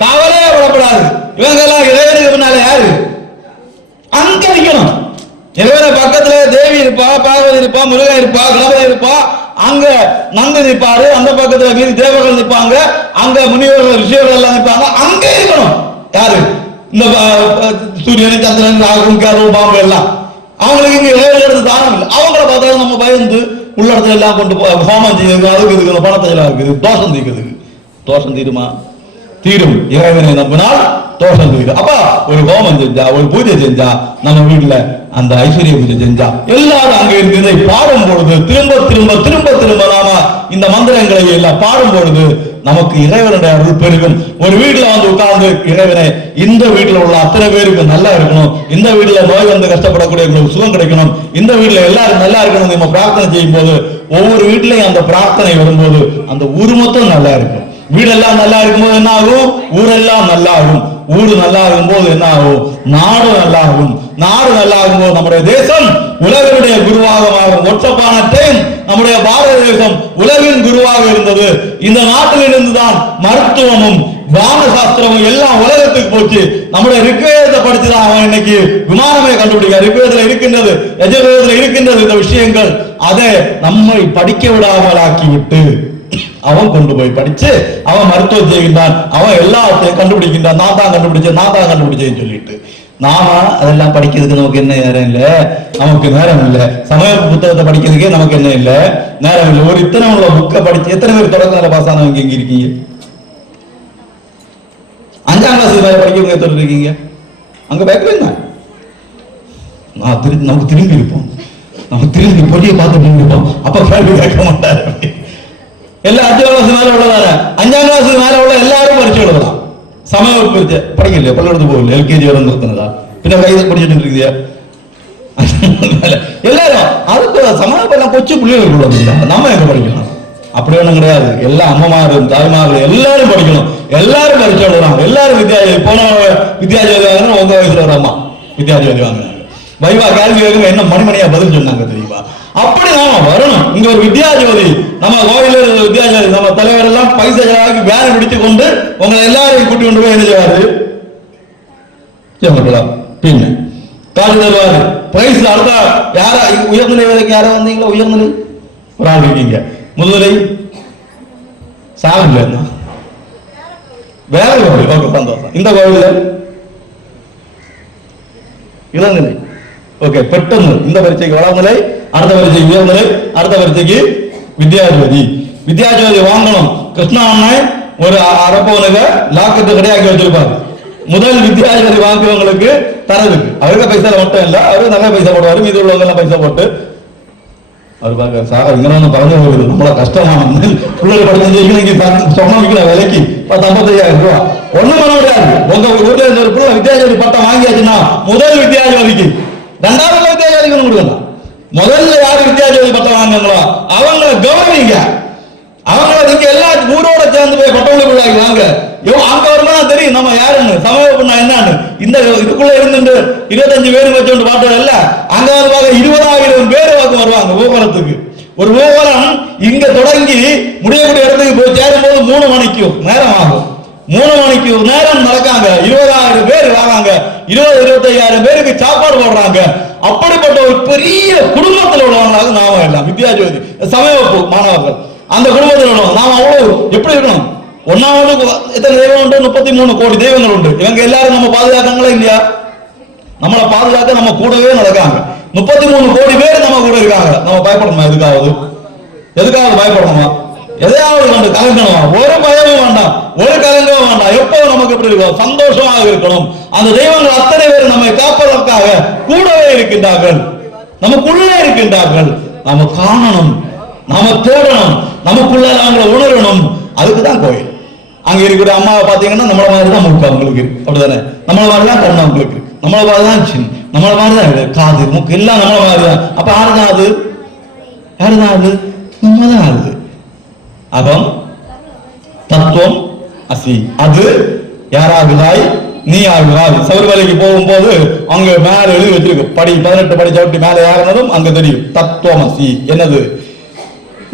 கவலையே படப்படாது. இவங்க எல்லாம் இறைவனுக்கு பின்னால யாரு? அங்க நிக்கணும். இறைவனை பக்கத்துல தேவி இருப்பா, பார்வதி இருப்பா, முருகன் இருப்பா, கணபதி இருப்பா, அங்க நந்து நிற்பாரு, அந்த பக்கத்துல மீறி தேவர்கள் நிற்பாங்க, அங்க முனிவர்கள் ரிஷிவர்கள் எல்லாம் நிற்பாங்க. அங்க இருக்கணும் யாரு? இந்த சூரியன் சந்திரன் ராகு கேது பாம்பு எல்லாம். அவங்களுக்கு இங்க இறைவன் தானம் இல்லை. அவங்கள பார்த்தா நம்ம பயந்து உள்ள இடத்துல எல்லாம் கொண்டு ஹோமம் செய்யுது, அதுக்கு இருக்குது, பணத்தை எல்லாம் இருக்குது, தோஷம் தீர்க்குதுக்கு. தோஷம் தீருமா? தீரும். இறைவனை நம்பினால் தோஷம் தீரும். அப்ப ஒரு ஹோமம் செஞ்சா, ஒரு பூஜை செஞ்சா, நம்ம வீட்டுல அந்த ஐஸ்வர்ய பூஜை செஞ்சா எல்லாரும் அங்க இருந்து இதை பாடும் பொழுது திரும்ப திரும்ப திரும்ப திரும்ப நாம இந்த மந்திரங்களை எல்லாம் பாடும் பொழுது நமக்கு இறைவனுடைய அருள் பெருகும். ஒரு வீட்டுல வந்து உட்கார்ந்து இறைவனை இந்த வீட்டுல உள்ள அத்தனை பேருக்கு நல்லா இருக்கணும், இந்த வீட்டுல நோய் வந்து கஷ்டப்படக்கூடியவங்களுக்கு சுகம் கிடைக்கணும், இந்த வீட்டுல எல்லாரும் நல்லா இருக்கணும் நம்ம பிரார்த்தனை செய்யும் போது ஒவ்வொரு வீட்லயும் அந்த பிரார்த்தனை வரும்போது அந்த ஊர் மொத்தம் நல்லா இருக்கும். வீடெல்லாம் நல்லா இருக்கும்போது என்ன ஆகும்? ஊரெல்லாம் நல்லா ஆகும். ஊரு நல்லா இருக்கும்போது என்ன ஆகும்? நாடு நல்லா ஆகும். நாடு நல்லா ஆகும்போது நம்முடைய தேசம் உலகினுடைய குருவாக மாறும். ஒற்றப்பான டைம் நம்முடைய பாரத தேசம் உலகின் குருவாக இருந்தது. இந்த நாட்டில் இருந்துதான் மருத்துவமும் வான சாஸ்திரமும் எல்லாம் உலகத்துக்கு போச்சு. நம்முடைய ரிக்வேதத்தை படிச்சுதான் அவன் இன்னைக்கு விமானமே கண்டுபிடிக்க. ரிக்வேதத்துல இருக்கின்றது, யஜுர்வேதத்துல இருக்கின்றது இந்த விஷயங்கள். அதை நம்மை படிக்க விடாமல் ஆக்கிவிட்டு அவன் கொண்டு போய் படிச்சு அவன் மருத்துவம் செய்கின்றான், அவன் எல்லாத்தையும் கண்டுபிடிக்கின்றான். நான் தான் கண்டுபிடிச்சேன்னு சொல்லிட்டு நாம அதெல்லாம் படிக்கிறதுக்கு நமக்கு என்ன நேரம் இல்லை, நமக்கு நேரம் இல்லை. சமய புத்தகத்தை படிக்கிறதுக்கே நமக்கு என்ன இல்லை, நேரம் இல்லை. ஒரு இத்தனை உள்ள புக்கை படிச்சு எத்தனை பேர் தொடக்க பாஸ் ஆனவங்க இங்க இருக்கீங்க? 5ஆம் கிளாஸ் மேல படிக்கிறவங்க எத்தனை இருக்கீங்க? அங்க பேக்கல நமக்கு திரும்பி இருப்போம், நம்ம திரும்பி பொடியை பார்த்து இருப்போம். அப்ப கேள்வி கேட்க மாட்டாரு. எல்லாம் 5ஆம் கிளாஸ் மேல உள்ளதான 5ஆம் கிளாஸ் மேல உள்ள எல்லாரும் பரிசு எழுதலாம். சமய படிக்கலையா? பள்ளிக்கூடத்து போகல, எல்கேஜி வரந்தா பின்ன கைதை படிச்சுட்டு இருக்குதியா எல்லாரும். அதுக்கு சமயம் கொச்சு பிள்ளைகள் நம்ம எங்க படிக்கலாம்? அப்படி ஒண்ணும் கிடையாது. எல்லா அம்மமாரும் தாய்மாரும் எல்லாரும் படிக்கணும், எல்லாரும் பரிசு எழுதலாம், எல்லாரும் வித்யாஜோதி. போன வித்யாஜோதி வாங்கினா உங்க வயசுல ஒரு அம்மா வித்யாஜோதி வாங்கினாங்க. வைவா கேள்வி கேட்கும் என்ன மணிமணியா பதில் சொன்னாங்க தெரியுமா? அப்படி நாம வரணும். இங்க ஒரு வித்யாஜோதி நம்ம கோயில வித்யாஜோதி நம்ம தலைவர் எல்லாம் பைசா செலவாக்கி வேலை பிடித்து கொண்டு உங்களை எல்லாரையும் கூட்டி கொண்டு போய் என்ன செய்வாரு? பின்ன காசு தருவாரு. பிரைஸ் அடுத்த யார உயர்நிலை வேலைக்கு யாரா வந்தீங்களோ உயர்நிலை ஒரு ஆள் இருக்கீங்க. முதுநிலை சாகுல வேற கோவில். ஓகே, சந்தோஷம். இந்த கோவில்ல இளநிலை. ஓகே, பெட்டொன்னு இந்த பரீட்சைக்கு வளர்நிலை, அடுத்த பரீட்சைக்கு உயர்நிலை, அடுத்த பரீட்சைக்கு வித்யாஜோதி. வித்யாஜோதி வாங்கணும். கிருஷ்ணா அண்ணன் ஒரு அரப்பவனுக்கு லாக்கத்து கிடையாக்கி வச்சிருப்பாரு. முதல் வித்யாஜோதி வாங்குவவங்களுக்கு தரதுக்கு அவருக்கு பைசா மட்டும் இல்ல, அவரு நல்ல பைசா போடுவாரு. மீது உள்ளவங்க எல்லாம் பைசா போட்டு அவர் பார்க்க சார் இங்கே பறந்து போகுது நம்மள கஷ்டமான பிள்ளைகள் படிச்சு சொன்ன விலைக்கு 55,000 ரூபா ஒண்ணும் பண்ண முடியாது. உங்க ஊர்ல இருந்து ஒரு பிள்ளை வித்யாஜோதி பட்டம் வாங்கியாச்சுன்னா முதல் வித்யாஜோதிக்கு, ரெண்டாவது வித்யாஜோதிக்கு கொடுக்கணும். முதல்ல யாரு வித்யாஜோதி பட்டம் வாங்கினாங்களோ அவங்கள கவனிங்க. அவங்கள நீங்க எல்லா ஊரோட சேர்ந்து போய் பட்டவங்களை பிள்ளைங்க வாங்க. அங்க வருமானம் தெரியும் நம்ம யாருன்னு, சமய பண்ணா என்னன்னு. இந்த இதுக்குள்ள இருந்து 25 பேர் வச்சு பாட்டது இல்ல, அங்க வருவாங்க 20,000 பேர் வருவாங்க ஊர்வலத்துக்கு. ஒரு ஊர்வலம் இங்க தொடங்கி முடியக்கூடிய இடத்துக்கு போய் சேரும் போது 3 மணிக்கு நேரம் ஆகும். 3 மணிக்கு நேரம் நடக்காங்க. 20,000 பேர் வராங்க. 20-25,000 பேருக்கு சாப்பாடு போடுறாங்க. அப்படிப்பட்ட ஒரு பெரிய குடும்பத்தில் உள்ளவங்களாக நாம எல்லாம் வித்யாஜோதி சமய மாணவர்கள் அந்த குடும்பத்தில் உள்ளவங்க. நாம அவ்வளவு எப்படி இருக்கணும்? ஒன்னாவது எத்தனை தெய்வம் உண்டு? 33 கோடி தெய்வங்கள் உண்டு. இவங்க எல்லாரும் நம்ம பாதுகாக்காங்களா இல்லையா? நம்மளை பாதுகாக்க நம்ம கூடவே நடக்காங்க. 33 கோடி பேர் நம்ம கூட இருக்காங்க. நம்ம பயப்படணுமா? எதுக்காவது பயப்படணுமா? எதையாவது கண்டு கலங்கணுமா? ஒரு பயமும் வேண்டாம், ஒரு கலங்கவும் வேண்டாம். எப்போ நமக்கு எப்படி இருக்கும்? சந்தோஷமாக இருக்கணும். அந்த தெய்வங்கள் அத்தனை பேர் நம்மை காப்பதற்காக கூடவே இருக்கின்றார்கள், நமக்குள்ளே இருக்கின்றார்கள். நாம காணணும், நாம தேடணும், நமக்குள்ள நாங்கள் உணரணும். அதுக்குதான் கோயில். அங்க இருக்கிற அம்மாவை பாத்தீங்கன்னா நம்மள மாதிரி தான் மூக்கு அவங்களுக்கு இருக்கு, அப்படிதானே? நம்மள மாதிரி தான் கண்ணு அவங்களுக்கு இருக்கு, நம்மள மாதிரி தான் சின்ன, நம்மள மாதிரி தான் காது மூக்கு எல்லாம் நம்மள மாதிரி தான். அப்ப யாருதான் அது? யாருதான் அது? நம்ம தான் அது. அகம் தத்துவம் அசி. அது யாராகுதாய் நீ ஆகுதாய். சபரிமலைக்கு போகும்போது அங்க மேல எழுதி வச்சிருக்கு, படி 18 படி சவுட்டி மேல ஏறினதும் அங்க தெரியும் தத்துவம் அசி. என்னது?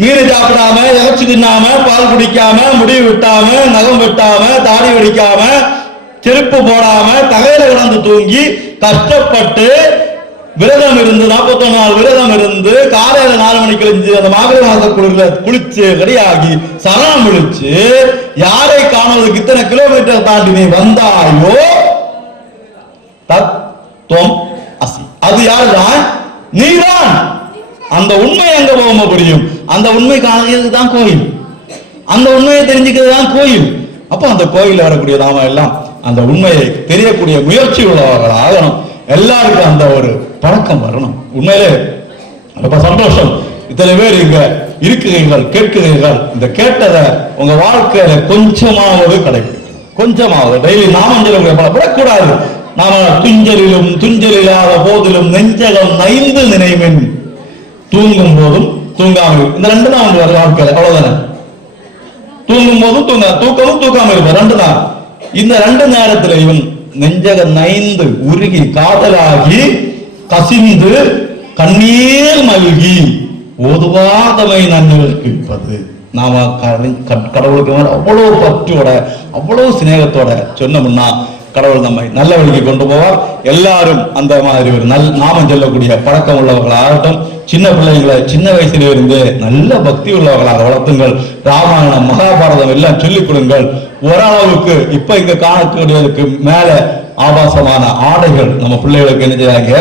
மீறு சாப்பிடாம, இறைச்சி தின்னாம, பால் குடிக்காம, முடி வெட்டாம, நகம் வெட்டாம, தாடி வெடிக்காம, செருப்பு போடாம, தகையில கிடந்து தூங்கி கஷ்டப்பட்டு விரதம் இருந்து 41 நாள் விரதம் இருந்து காலையில 4 மணிக்கு எழுந்து அந்த மார்கழி மாத குளிர்ல குளிச்சு ரெடியாகி சரணம் விழிச்சு யாரை காணுவதற்கு இத்தனை கிலோமீட்டர் தாண்டி நீ வந்தாயோ தத்துவம் அசி. அது யாருதான்? நீதான். அந்த உண்மை எங்க போக புரியும்? அந்த உண்மை காணுறதுக்கு தான் கோயில். அந்த உண்மையை தெரிஞ்சுக்கிறது தான் கோயில். அப்ப அந்த கோயில வரக்கூடிய நாம எல்லாம் அந்த உண்மையை தெரியக்கூடிய முயற்சி உள்ளவர்கள் ஆகணும். எல்லாருக்கும் அந்த ஒரு பழக்கம் வரணும். உண்மையிலே ரொம்ப சந்தோஷம். இத்தனை பேர் இங்க இருக்குகிறீர்கள், கேட்கிறீர்கள். இந்த கேட்டதை உங்க வாழ்க்கையில கொஞ்சமாவது கடைபிடிக்கணும். கொஞ்சமாவது டெய்லி நாமம் சொல்லக்கூடாது. நாம துஞ்சலிலும் துஞ்சலில்லாத போதிலும் நெஞ்சகம் நைந்து நினைவின் தூங்கும் போதும் தூங்காமல். இந்த 2 தான் வந்து வாழ்க்கையில, அவ்வளவுதானே? தூங்கும் போதும் தூக்கமும் தூக்காம இருப்ப 2 தான். இந்த 2 நேரத்துல இவன் நெஞ்சக நைந்து உருகி காதலாகி கசிந்து கண்ணீர் மல்கி ஓதுவாதமை நன்மைகளுக்கு இருப்பது. நாம கடவுளுக்கு அவ்வளவு பற்றோட அவ்வளவு சிநேகத்தோட சொன்னோம்னா கடவுள் நம்மை நல்ல வழிக்கு கொண்டு போவார். எல்லாரும் அந்த மாதிரி ஒரு நாமம் சொல்லக்கூடிய பழக்கம் உள்ளவர்களாகட்டும். சின்ன பிள்ளைங்களை சின்ன வயசுல இருந்து நல்ல பக்தி உள்ளவர்களாக வளர்த்துங்கள். ராமாயணம் மகாபாரதம் எல்லாம் சொல்லிக் கொடுங்கள். ஓரளவுக்கு இப்ப இங்க காணக்கூடியதுக்கு மேல ஆபாசமான ஆடைகள் நம்ம பிள்ளைகளுக்கு என்ன செய்யாங்க?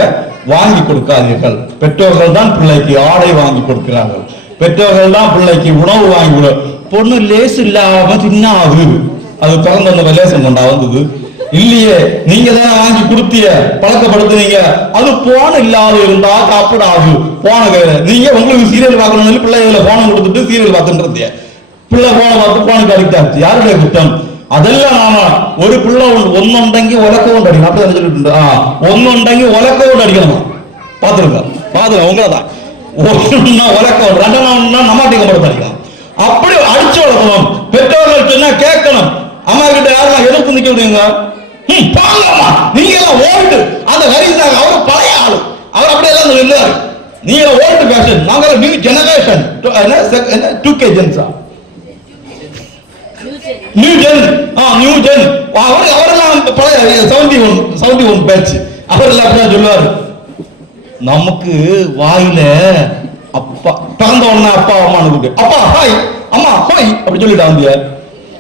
வாங்கி கொடுக்காதீர்கள். பெற்றோர்கள் தான் பிள்ளைக்கு ஆடை வாங்கி கொடுக்கிறார்கள். பெற்றோர்கள் தான் பிள்ளைக்கு உணவு வாங்கி கொடு. பொண்ணு லேசு இல்லாம தின்னாது. அது பிறந்த அந்த லேசம் கொண்டா வந்தது இல்லையே, நீங்க தான் வாங்கி கொடுத்திய பழக்கப்படுத்துனீங்க. அது போன இல்லாத இருந்தா சாப்பிடாது. போன நீங்க உங்களுக்கு சீரியல் பார்க்கணும் பிள்ளைகளை போன கொடுத்துட்டு சீரியல் பார்த்துட்டு பிள்ளை போன பார்த்து போனுக்கு அடிக்ட் ஆச்சு. யாருடைய குற்றம்? அதெல்லாம் நாம ஒரு பிள்ளை ஒன்னொண்டங்கி உலக்க கொண்டு அடிக்கணும். அப்படி சொல்லிட்டு ஒன்னொண்டங்கி உலக்க கொண்டு அடிக்கணும். பாத்துருங்க உங்களதான் ஒன்னா உலக்க 2 நம்மாட்டி கம்பளத்தை அடிக்கணும். அப்படி அடிச்சு வளர்க்கணும். பெற்றோர்கள் சொன்னா கேட்கணும். அம்மா கிட்ட யாரெல்லாம் எதிர்ப்பு நிக்க விடுங்க. நீங்க எல்லாம் ஓல்டு. அந்த ஹரிசாக அவர் பழைய ஆளு. அவர் அப்படியெல்லாம் இல்ல. நீங்க ஓல்டு ஃபேஷன், நாங்க நியூ ஜெனரேஷன். 2K ஜென்ஸா நியூ ஜென். New gen. அவரெல்லாம் பழைய 71 பேட்ச். அவரெல்லாம் அப்படிதான் சொல்லுவாரு. நமக்கு வாயில அப்பா பிறந்த உடனே அப்பா அம்மானு கூப்பிட்டு அப்பா ஹாய் அம்மா ஹாய் அப்படி சொல்லிட்டா வந்தியா?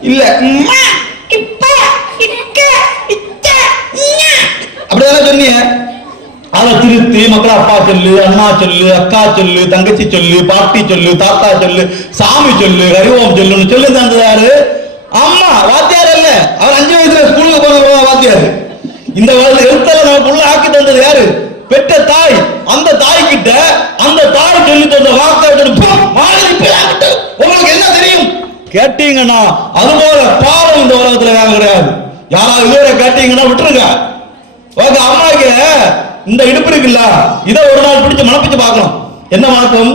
இல்ல அப்படியெல்லாம் சொன்னீங்க. அதை திருத்தி மக்கள் அப்பா சொல்லு, அண்ணா சொல்லு, அக்கா சொல்லு, தங்கச்சி சொல்லு, பாட்டி சொல்லு, தாத்தா சொல்லு, சாமி சொல்லு, ஹரிஓம் சொல்லுன்னு சொல்லி தந்தது யாரு? அம்மா. வாத்தியார் இல்ல. அவர் 5 வயசுல ஸ்கூலுக்கு போன வாத்தியார். இந்த எழுத்தெல்லாம் நமக்குள்ள ஆக்கி தந்தது யாரு? பெற்ற தாய், அந்த தாய் கிட்ட அந்த தாய் சொல்லி தந்த வார்த்தை உங்களுக்கு என்ன தெரியும் கேட்டீங்கன்னா அதுபோல பாவம் இந்த உலகத்துல வேற கிடையாது. யாராவது வேற கேட்டீங்கன்னா விட்டுருங்க. உங்க அம்மாக்கு இந்த இடுப்பு இருக்குல்ல, இதை ஒரு நாள் பிடிச்சு மணப்பிச்சு பார்க்கலாம். என்ன மணக்கம்?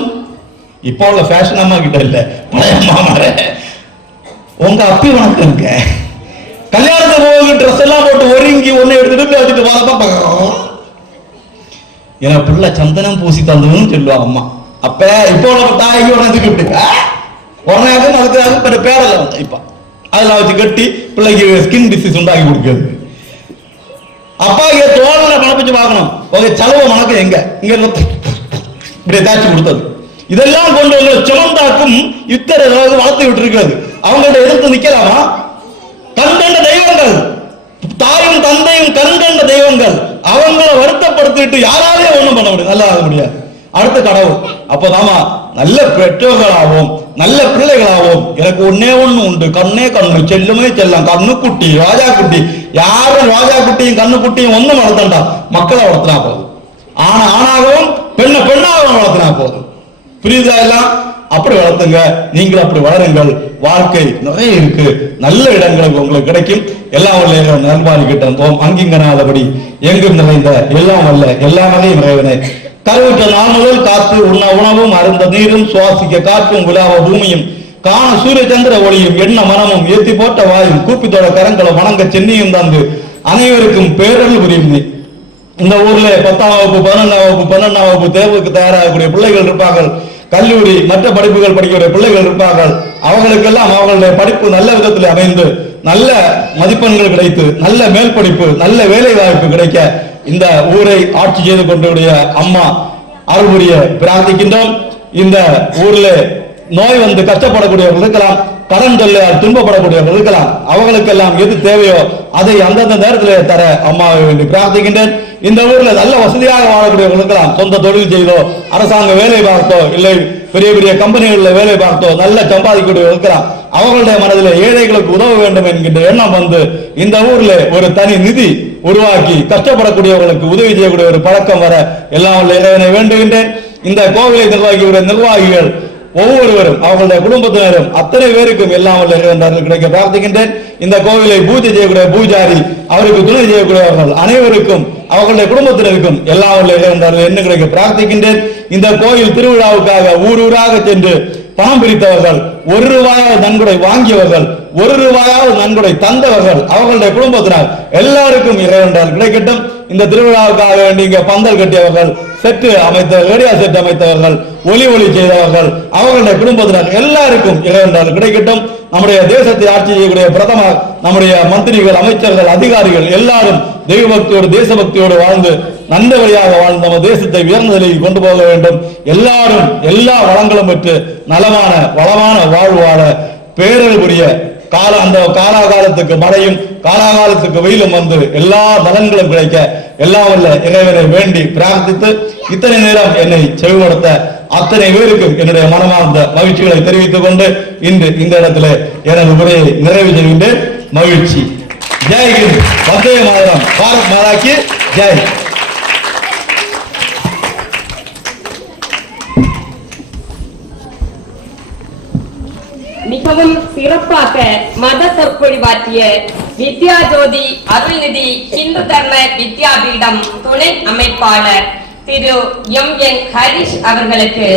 இப்போ உள்ள ஃபேஷன் அம்மா கிட்ட இல்ல, பழைய மாமார உங்க அப்பி வணக்கம் இருக்க. கல்யாணத்துக்கு போக ட்ரெஸ் எல்லாம் போட்டு ஒருங்கி ஒன்னு எடுத்துட்டு வச்சுட்டு வரப்ப பார்க்கறோம். ஏன்னா பிள்ளை சந்தனம் பூசி தந்ததுன்னு சொல்லுவாங்க அம்மா. அப்ப இப்போ உள்ள தாய்க்கு உடனே இப்படி உடனே அதுக்காக பேரல வந்து இப்ப அதெல்லாம் வச்சு கட்டி பிள்ளைக்கு ஸ்கின் டிசீஸ் உண்டாக்கி கொடுக்கிறது. அப்பா இங்க தோழனை மணப்பிச்சு பார்க்கணும். உங்க செலவு மணக்கம் எங்க இங்க இப்படி தாச்சி கொடுத்தது. இதெல்லாம் கொண்டு உங்களை சுமந்தாக்கும் இத்தனை வளர்த்து விட்டு இருக்கிறது. அவங்கள்ட்ட எதிர்த்து நிக்கலாமா? கண்கண்ட தெய்வங்கள், தாயும் தந்தையும் கண்கண்ட தெய்வங்கள், அவங்கள வருத்தப்படுத்திட்டு யாராலையும் ஒண்ணும் பண்ண முடியாது, நல்லா ஆக முடியாது. அடுத்த கடவுள். அப்பதாமா நல்ல பெற்றோர்களாகவும் நல்ல பிள்ளைகளாகவும் எனக்கு ஒன்னே ஒண்ணு உண்டு, கண்ணே கண்ணு செல்லுமே செல்லம், கண்ணு குட்டி ராஜா குட்டி. யாரும் ராஜா குட்டியும் கண்ணு குட்டியும் ஒண்ணும் வளர்த்தண்டா, மக்களை வளர்த்தினா போதும். ஆணாகவும் பெண்ணை பெண்ணாகவும் வளர்த்தினா போதும். புரியுதா? எல்லாம் அப்படி வளர்த்துங்க. நீங்களும் அப்படி வளருங்கள். வாழ்க்கை நிறைய இருக்கு, நல்ல இடங்களுக்கு உங்களுக்கு கிடைக்கும். எல்லாம் வல்ல நல்வாரி கிட்டோம் அங்கிங்கனாதபடி எங்கும் நிறைந்த எல்லாம் வல்ல எல்லாமே இறைவனே கருவுற்ற நாள் முதல் காத்து உண்ண உணவும் அருந்த நீரும் சுவாசிக்க காற்றும் விழாவ பூமியும் காண சூரிய சந்திர ஒளியும் எண்ண மனமும் ஏத்தி போட்ட வாயும் கூப்பித்தோட கரங்களை வணங்க சென்னியும் தந்து அனைவருக்கும் பேரல் புரியும். இந்த ஊர்ல 10ஆம் வகுப்பு 11ஆம் வகுப்பு 12ஆம் வகுப்பு தேர்வுக்கு தயாராகக்கூடிய பிள்ளைகள் இருப்பார்கள். கல்லூரி மற்ற படிப்புகள் படிக்கக்கூடிய பிள்ளைகள் இருப்பார்கள். அவர்களுக்கெல்லாம் அவர்களுடைய படிப்பு நல்ல விதத்தில் அமைந்து நல்ல மதிப்பெண்கள் கிடைத்து நல்ல மேல் படிப்பு நல்ல வேலை வாய்ப்பு கிடைக்க இந்த ஊரை ஆட்சி செய்து கொண்டுடைய அம்மா அருள் புரிய பிரார்த்திக்கின்றோம். இந்த ஊர்ல நோய் வந்து கஷ்டப்படக்கூடியவர்கள் இருக்கலாம், கடன் தொல்லையால் துன்பப்படக்கூடியவர்கள் இருக்கலாம். அவர்களுக்கெல்லாம் எது தேவையோ அதை அந்தந்த நேரத்தில் தர அம்மாவை வேண்டி பிரார்த்திக்கின்றேன். இந்த ஊர்ல நல்ல வசதியாக வாழக்கூடியவர்கள் இருக்கலாம், சொந்த தொழில் செய்தோ அரசாங்க வேலை பார்த்தோ இல்லை பெரிய பெரிய கம்பெனிகளில் வேலை பார்த்தோ நல்ல சம்பாதிக்கக்கூடியவர்கள் இருக்கலாம். அவர்களுடைய மனதில் ஏழைகளுக்கு உதவ வேண்டும் என்கின்ற எண்ணம் வந்து இந்த ஊர்ல ஒரு தனி நிதி உருவாக்கி கஷ்டப்படக்கூடியவர்களுக்கு உதவி செய்யக்கூடிய ஒரு பழக்கம் வர எல்லாம் இறைவனை வேண்டுகின்றேன். இந்த கோவிலை நிர்வாகியுடைய நிர்வாகிகள் ஒவ்வொருவரும் அவர்களுடைய குடும்பத்தினரும் அத்தனை பேருக்கும் எல்லாம் கிடைக்க பிரார்த்திக்கின்றேன். இந்த கோவிலை பூஜை செய்யக்கூடிய பூஜாரி அவருக்கு துணை செய்யக்கூடியவர்கள் அனைவருக்கும் அவர்களுடைய குடும்பத்தினருக்கும் எல்லாம் என்ன கிடைக்க பிரார்த்திக்கின்றேன். இந்த கோயில் திருவிழாவுக்காக ஊராக சென்று பணம் பிரித்தவர்கள், 1 ரூபாயாவது நன்கொடை வாங்கியவர்கள், 1 ரூபாயாவது நன்கொடை தந்தவர்கள் அவர்களுடைய குடும்பத்தினர் எல்லாருக்கும் இறைவனால் கிடைக்கட்டும். இந்த திருவிழாவுக்காக வேண்டி இங்க பந்தல் கட்டியவர்கள், செட்டு அமைத்தவர்கள், ரேடியோ செட் அமைத்தவர்கள், ஒலி செய்தவர்கள் அவர்களுடைய குடும்பத்தினர் எல்லாருக்கும் இறைவனால் கிடைக்கட்டும். நம்முடைய தேசத்தை ஆட்சி செய்யக்கூடிய பிரதமர், நம்முடைய மந்திரிகள், அமைச்சர்கள், அதிகாரிகள் எல்லாரும் தெய்வ பக்தியோடு தேசபக்தியோடு வாழ்ந்து நல்ல வழியாக வாழ்ந்து நம்ம தேசத்தை உயர்ந்த நிலையில் கொண்டு போக வேண்டும். எல்லாரும் எல்லா வளங்களும் பெற்று நலமான வளமான வாழ்வு வாழ பேரல் புரிய அந்த காலாகாலத்துக்கு மழையும் காலாகாலத்துக்கு வெயிலும் வந்து எல்லா நலன்களும் கிடைக்க எல்லாம் வல்ல இறைவனை வேண்டி பிரார்த்தித்து இத்தனை நேரம் என்னை செவிமடுத்த அத்தனை பேருக்கும் என்னுடைய மனமார்ந்த மகிழ்ச்சிகளை தெரிவித்துக் கொண்டு இன்று இந்த இடத்துல எனது உரையை நிறைவு செய்கின்றேன். மகிழ்ச்சி. ஜெய்ஹிந்த். வந்தே மாதரம். பாரத் மாதாக்கு ஜெய். மிகவும் சிறப்பாக மத சொற்பொழிவாற்றிய வித்யா ஜோதி அருள்நிதி இந்து தர்ம வித்யாபீடம் துணை அமைப்பாளர் திரு எம்.என். ஹரிஷ் அவர்களுக்கு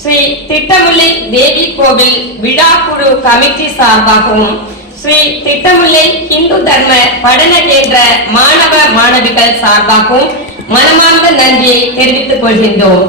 ஸ்ரீ திட்டமுல்லை தேவி கோவில் விழா குழு கமிட்டி சார்பாகவும் ஸ்ரீ திட்டமுல்லை இந்து தர்ம படன கேந்திர மாணவ மாணவிகள் சார்பாகவும் மனமார்ந்த நன்றியை தெரிவித்துக் கொள்கின்றோம்.